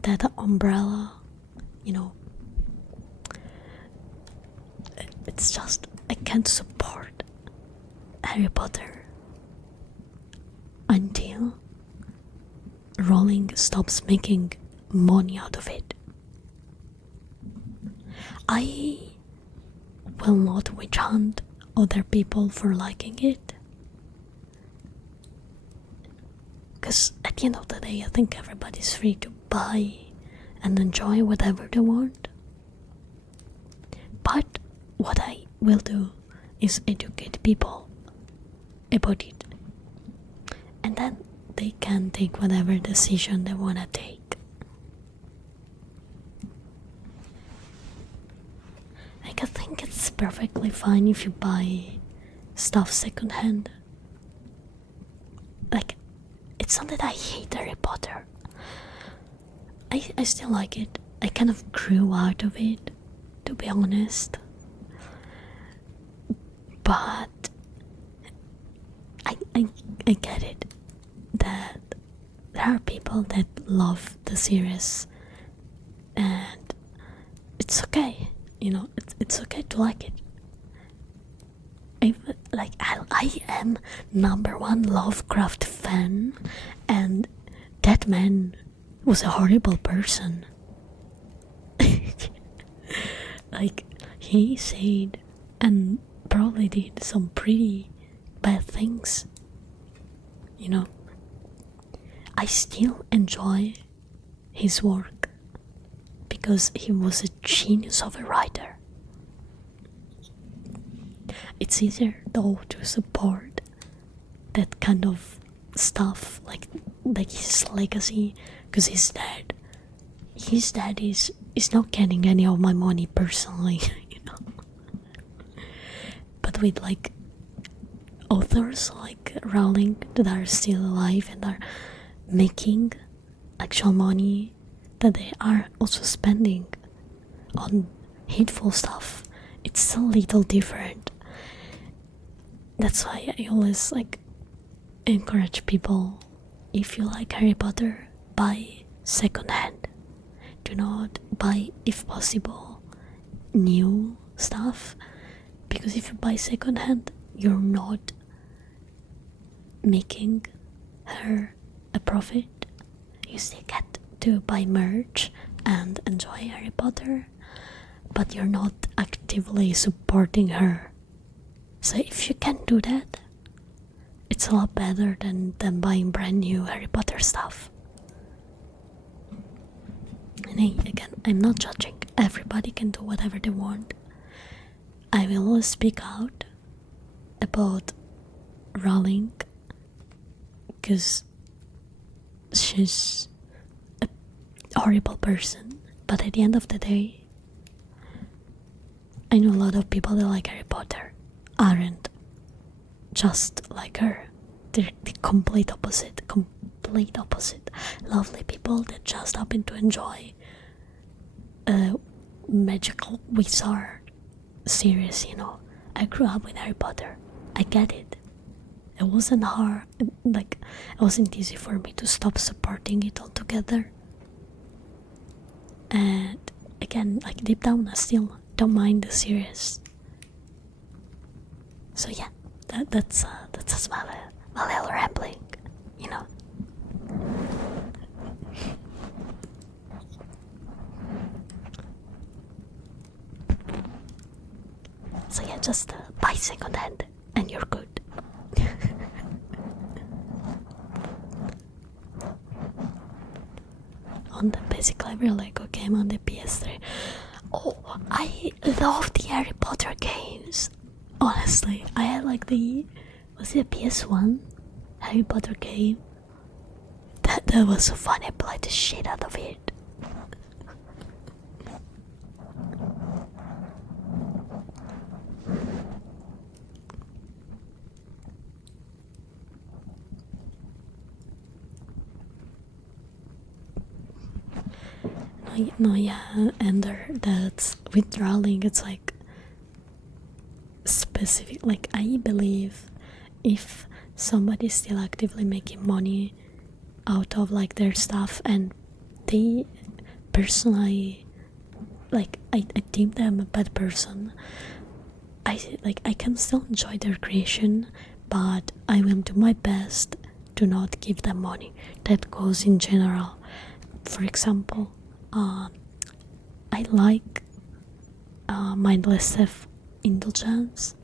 that umbrella, it's just, I can't support Harry Potter until Rowling stops making money out of it. I will not witch hunt other people for liking it, because at the end of the day I think everybody's free to buy and enjoy whatever they want. But what I will do is educate people about it, and then they can take whatever decision they want to take. Like, I think it's perfectly fine if you buy stuff secondhand. Like, it's not that I hate Harry Potter. I still like it. I kind of grew out of it, to be honest. But I get it that there are people that love the series, and it's okay, it's okay to like it. I am #1 Lovecraft fan, and that man was a horrible person. Like, he said and probably did some pretty bad things. I still enjoy his work because he was a genius of a writer. It's easier though to support that kind of stuff, like his legacy, because he's dead. His dad is not getting any of my money personally, you know. But with like authors like Rowling that are still alive and are making actual money that they are also spending on hateful stuff, it's a little different. That's why I always like encourage people, if you like Harry Potter, buy secondhand. Do not buy, if possible, new stuff, because if you buy secondhand, you're not making her a profit. You still get to buy merch and enjoy Harry Potter, but you're not actively supporting her. So if you can do that, it's a lot better than buying brand new Harry Potter stuff. And again, I'm not judging. Everybody can do whatever they want. I will always speak out about Rowling because she's a horrible person. But at the end of the day, I know a lot of people that like Harry Potter aren't just like her. They're the complete opposite. Lovely people that just happen to enjoy a magical wizard series, you know. I grew up with Harry Potter. I get it. It wasn't hard, like, it wasn't easy for me to stop supporting it altogether. And again, like, deep down, I still don't mind the series. So yeah, that's my little rambling, you know. So yeah, just buy secondhand and you're good. On the basically every Lego game on the PS3. Oh, I love the Harry Potter games. Honestly, I had like was it a PS1 Harry Potter game? That was so fun. I played the shit out of it. No, yeah, and that's with Rowling. It's like specific. Like, I believe if somebody's still actively making money out of like their stuff, and they personally, like, I deem them a bad person, I can still enjoy their creation, but I will do my best to not give them money. That goes in general. For example, I like mindless self-indulgence.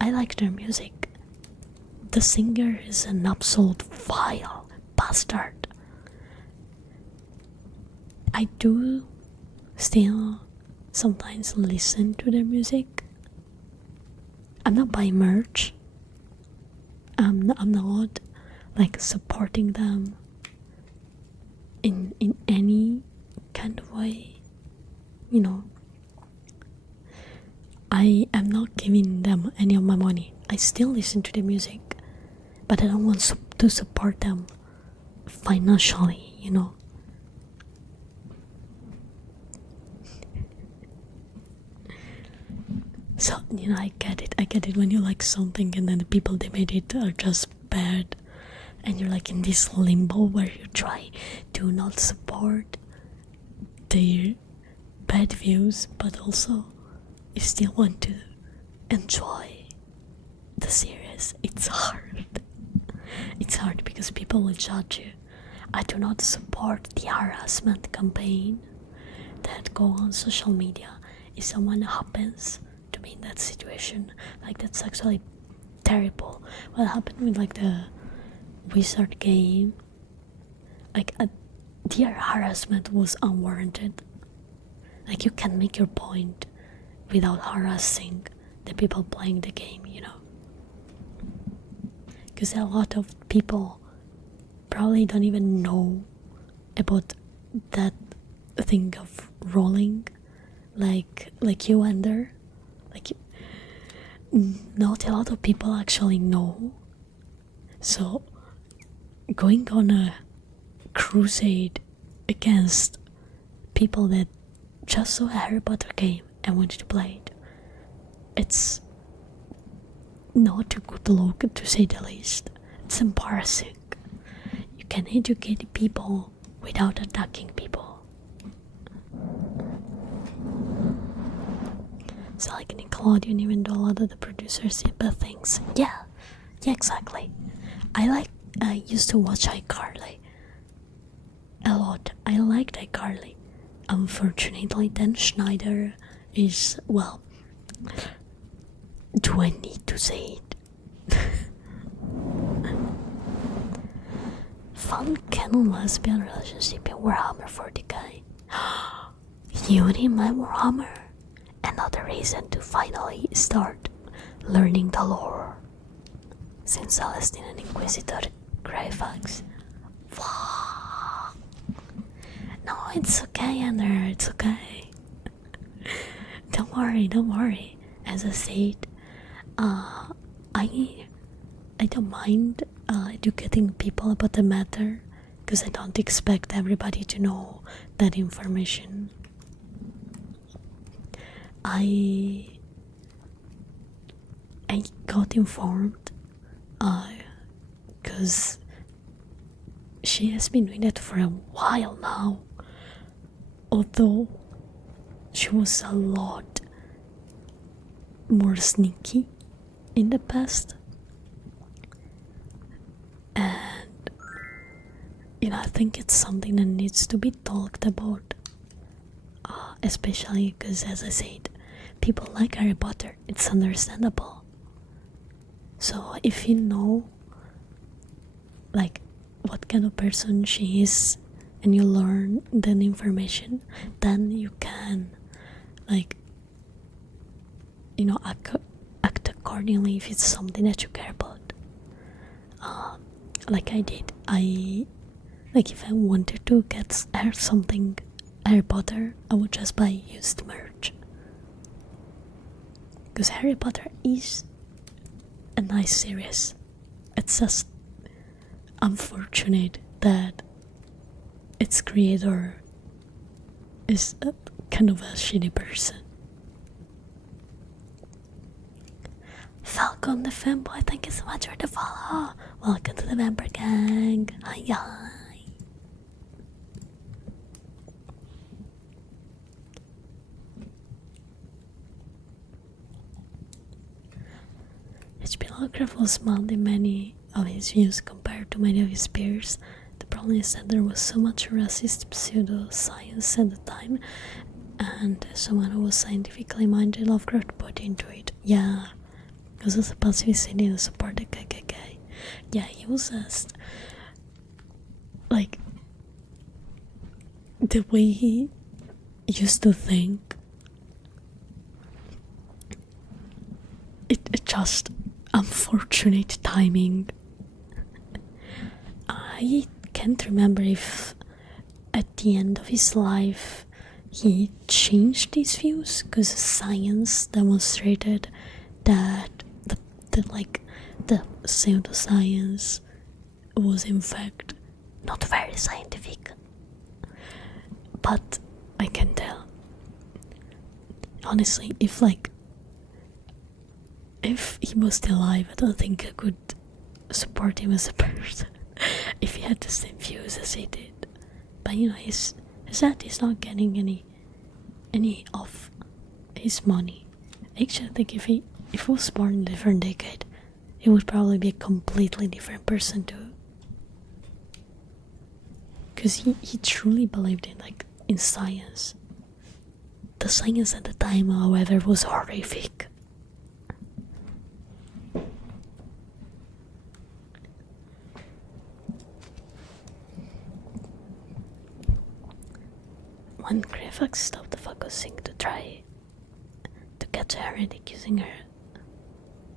I like their music. The singer is an absolute vile bastard. I do still sometimes listen to their music. I'm not buying merch. I'm not like supporting them in any kind of way, you know. I am not giving them any of my money. I still listen to the music, but I don't want to support them financially, you know. So, you know, I get it when you like something and then the people that made it are just bad, and you're like in this limbo where you try to not support their bad views, but also you still want to enjoy the series. It's hard. It's hard because people will judge you. I do not support the harassment campaign that go on social media. If someone happens to be in that situation, like, that's actually terrible. What happened with like the wizard game, like, the harassment was unwarranted. Like, you can make your point without harassing the people playing the game, you know. because a lot of people probably don't even know about that thing of rolling, like you Ender. Like, not a lot of people actually know. So going on a crusade against people that just saw a Harry Potter game and wanted to play it, it's not a good look, to say the least. It's embarrassing. You can educate people without attacking people. So like Nickelodeon, even though a lot of the producers say bad things. Yeah, exactly. I used to watch iCarly a lot. I liked iCarly. Unfortunately, Dan Schneider is, well, do I need to say it? Fun canon lesbian relationship in Warhammer 40k. You need my Warhammer. Another reason to finally start learning the lore. Since Celestine and Inquisitor Greyfax. No, it's okay, Anna, it's okay. Don't worry. As I said, I don't mind educating people about the matter, because I don't expect everybody to know that information. I got informed because she has been doing that for a while now, although she was a lot more sneaky in the past. And I think it's something that needs to be talked about, especially because, as I said, people like Harry Potter. It's understandable. So if you know like what kind of person she is and you learn that information, then you can like act accordingly if it's something that you care about. Like I did. If I wanted to get something Harry Potter, I would just buy used merch, because Harry Potter is a nice series. It's just unfortunate that its creator is kind of a shitty person. Falcon the Fanboy, thank you so much for the follow. Welcome to the member gang. Hi. H.P. Lovecraft was smart in many of his views compared to many of his peers. The problem is that there was so much racist pseudoscience at the time, and someone who was scientifically minded, Lovecraft put into it. Yeah, because of the pacifity to support the KKK. Yeah, he was just like the way he used to think. It just unfortunate timing. I can't remember if at the end of his life he changed his views, because science demonstrated that the pseudoscience was in fact not very scientific. But I can tell, honestly, if he was still alive, I don't think I could support him as a person if he had the same views as he did. But his dad is not getting any of his money. Actually, I think if he was born in a different decade, he would probably be a completely different person too. Because he truly believed in science. The science at the time, however, was horrific. When Greyfax stopped focusing to try to catch a heretic using her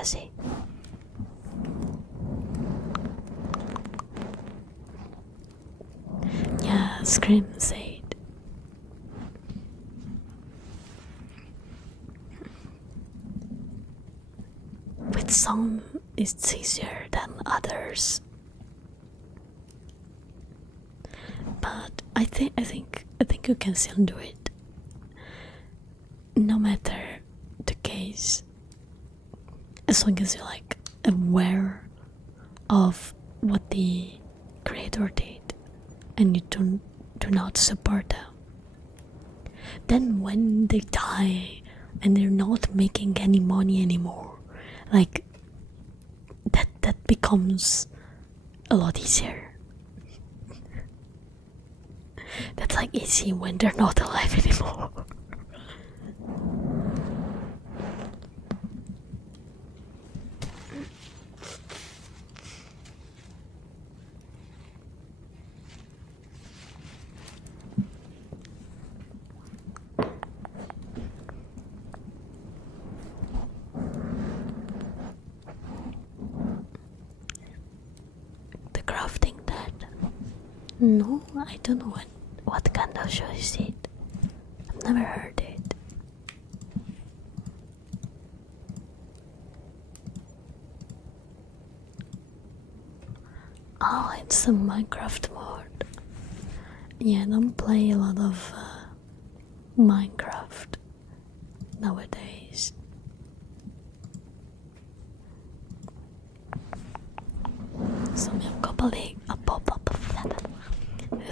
Jesse. Yeah, Scream said. With some, it's easier than others. But I think you can still do it. No matter the case. As long as you're like aware of what the creator did and you do not support them. Then when they die and they're not making any money anymore, like that becomes a lot easier. That's like easy when they're not alive anymore. The crafting dead. No, I don't know what kind of show is it. I've never heard it. Oh, it's a Minecraft mod. Yeah, I don't play a lot of Minecraft nowadays.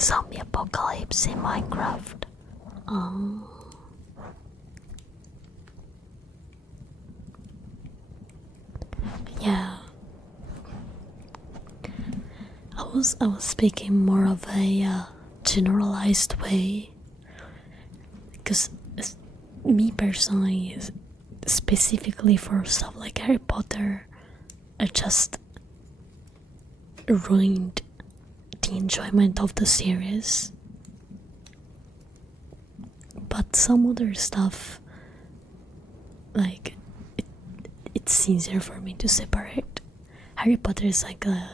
Zombie apocalypse in Minecraft. Oh. Yeah. I was speaking more of a generalized way, because me personally, specifically for stuff like Harry Potter, it just ruined the enjoyment of the series. But some other stuff, like it's easier for me to separate. Harry Potter is like a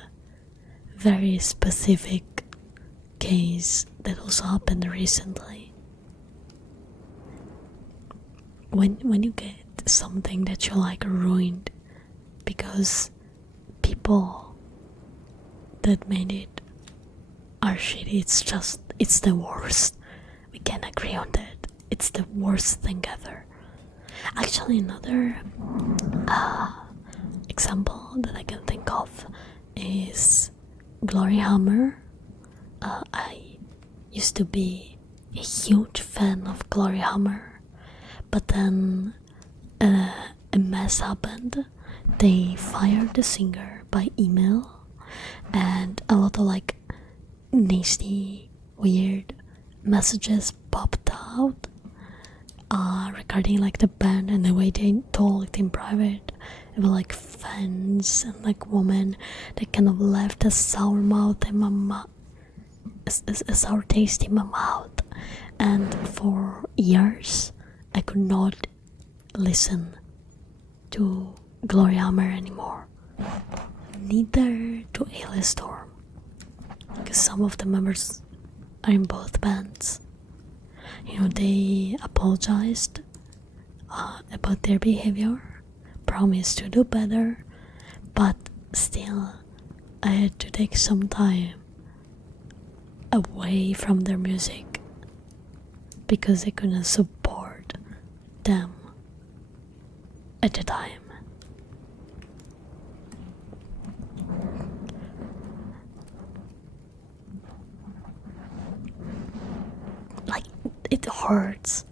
very specific case that also happened recently. When you get something that you like ruined because people that made it are shitty, it's the worst. We can agree on that. It's the worst thing ever. Actually, another example that I can think of is Glory Hammer. I used to be a huge fan of Glory Hammer, but then a mess happened. They fired the singer by email, and a lot of like nasty, weird messages popped out regarding like the band and the way they talked in private. It was like fans and like women that kind of left a sour mouth in my a sour taste in my mouth, and for years I could not listen to Glory Hammer anymore. Neither to A-List Storm, because some of the members are in both bands. You know, they apologized about their behavior, promised to do better, but still I had to take some time away from their music because I couldn't support them at the time. Like, it hurts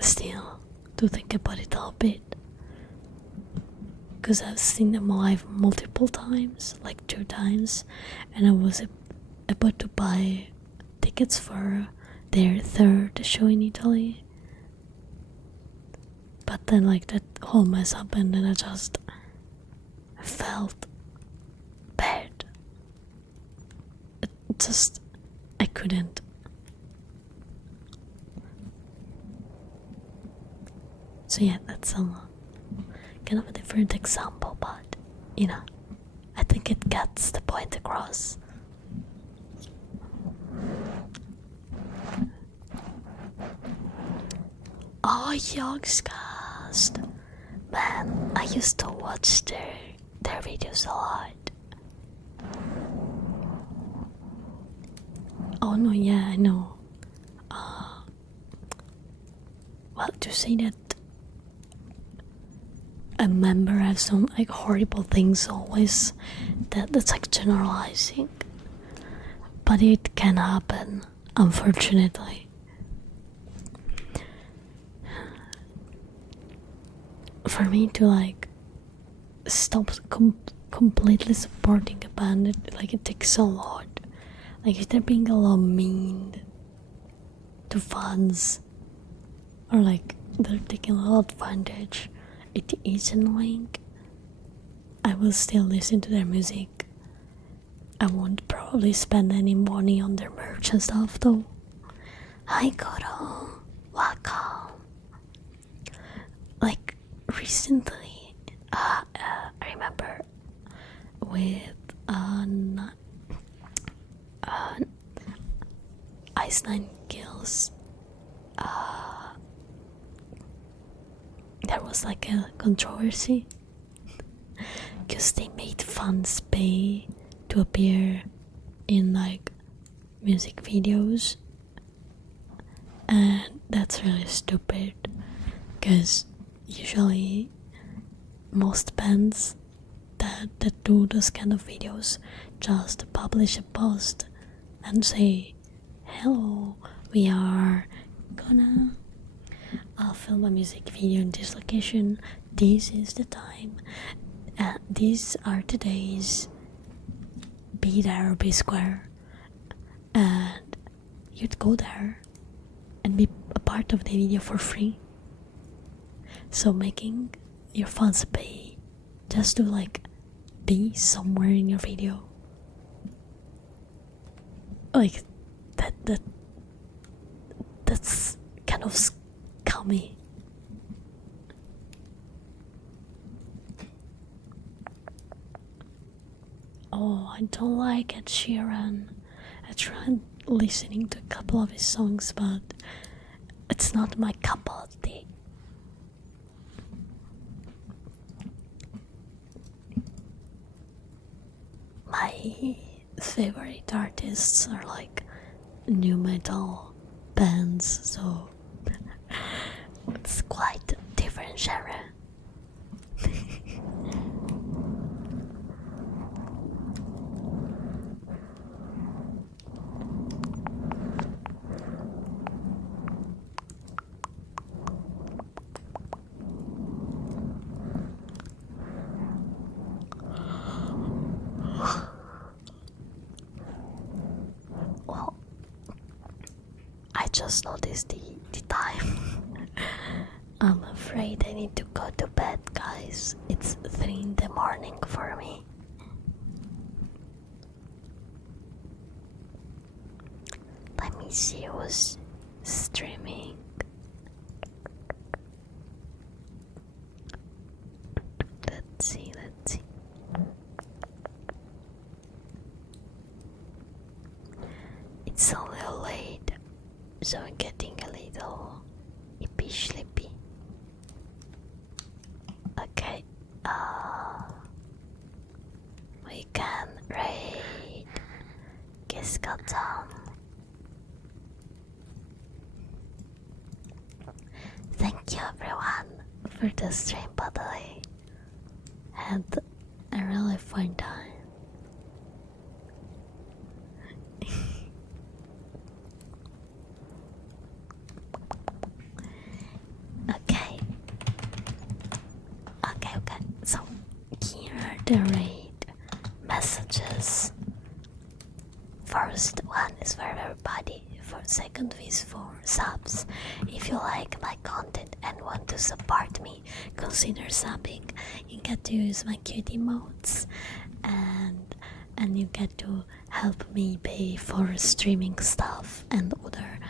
still to think about it a little bit, because I've seen them live multiple times, like 2 times, and I was about to buy tickets for their 3rd show in Italy, but then like that whole mess happened and I just felt bad. I couldn't. So yeah, that's some kind of a different example, but you know, I think it gets the point across. Oh, Yogscast! Man, I used to watch their videos a lot. Oh no, yeah, I know. Well, to say that a member has some like horrible things always, that's like generalizing. But it can happen, unfortunately. For me to like stop completely supporting a band, it takes a lot. Like if they're being a lot mean to fans, or like they're taking a lot of advantage, it is annoying. I will still listen to their music. I won't probably spend any money on their merch and stuff though. Hi Koro, welcome. Like recently, I remember with Ice Nine Kills, there was like a controversy because they made fans pay to appear in like music videos, and that's really stupid because usually most bands that do those kind of videos just publish a post and say, hello, we are gonna film a music video in this location, this is the time, these are the days, be there or be square. And you'd go there and be a part of the video for free. So making your fans pay just to like be somewhere in your video, like that's kind of scummy. Oh, I don't like Ed Sheeran. I tried listening to a couple of his songs, but it's not my cup of tea. My favorite artists are like new metal bands, so it's quite a different genre. Well, I just noticed the time. I'm afraid I need to go to bed, guys. It's 3 in the morning for me. Let me see who's streaming. Let's see. It's a little late, so I'm getting a little hippie sleepy. Okay, we can raid Kiskatom. Thank you everyone for the stream, by the way. Had a really fun time. Okay. So here are the raid messages. First one is for everybody. Second is for subs. If you like my content and want to support me, consider subbing. You get to use my cute emotes, and you get to help me pay for streaming stuff and other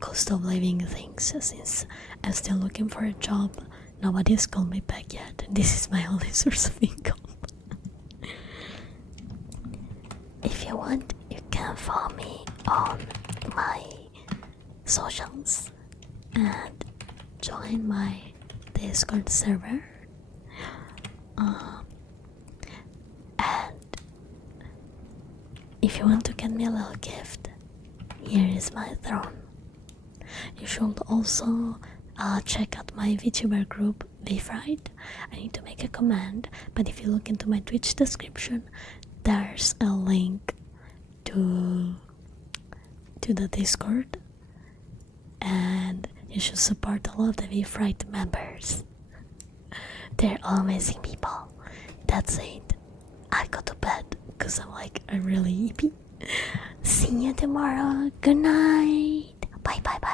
cost of living things, since I'm still looking for a job nobody's called me back yet, and this is my only source of income. If you want, you can follow me on my socials And join my Discord server. and If you want to get me a little gift, here is my throne. You should also check out my VTuber group, VFright. I need to make a command, but if you look into my Twitch description, there's a link to the Discord, and you should support all of the VFright members. they're all amazing people. That's it. I go to bed because I'm like a really hippie. See you tomorrow. Good night. Bye bye bye.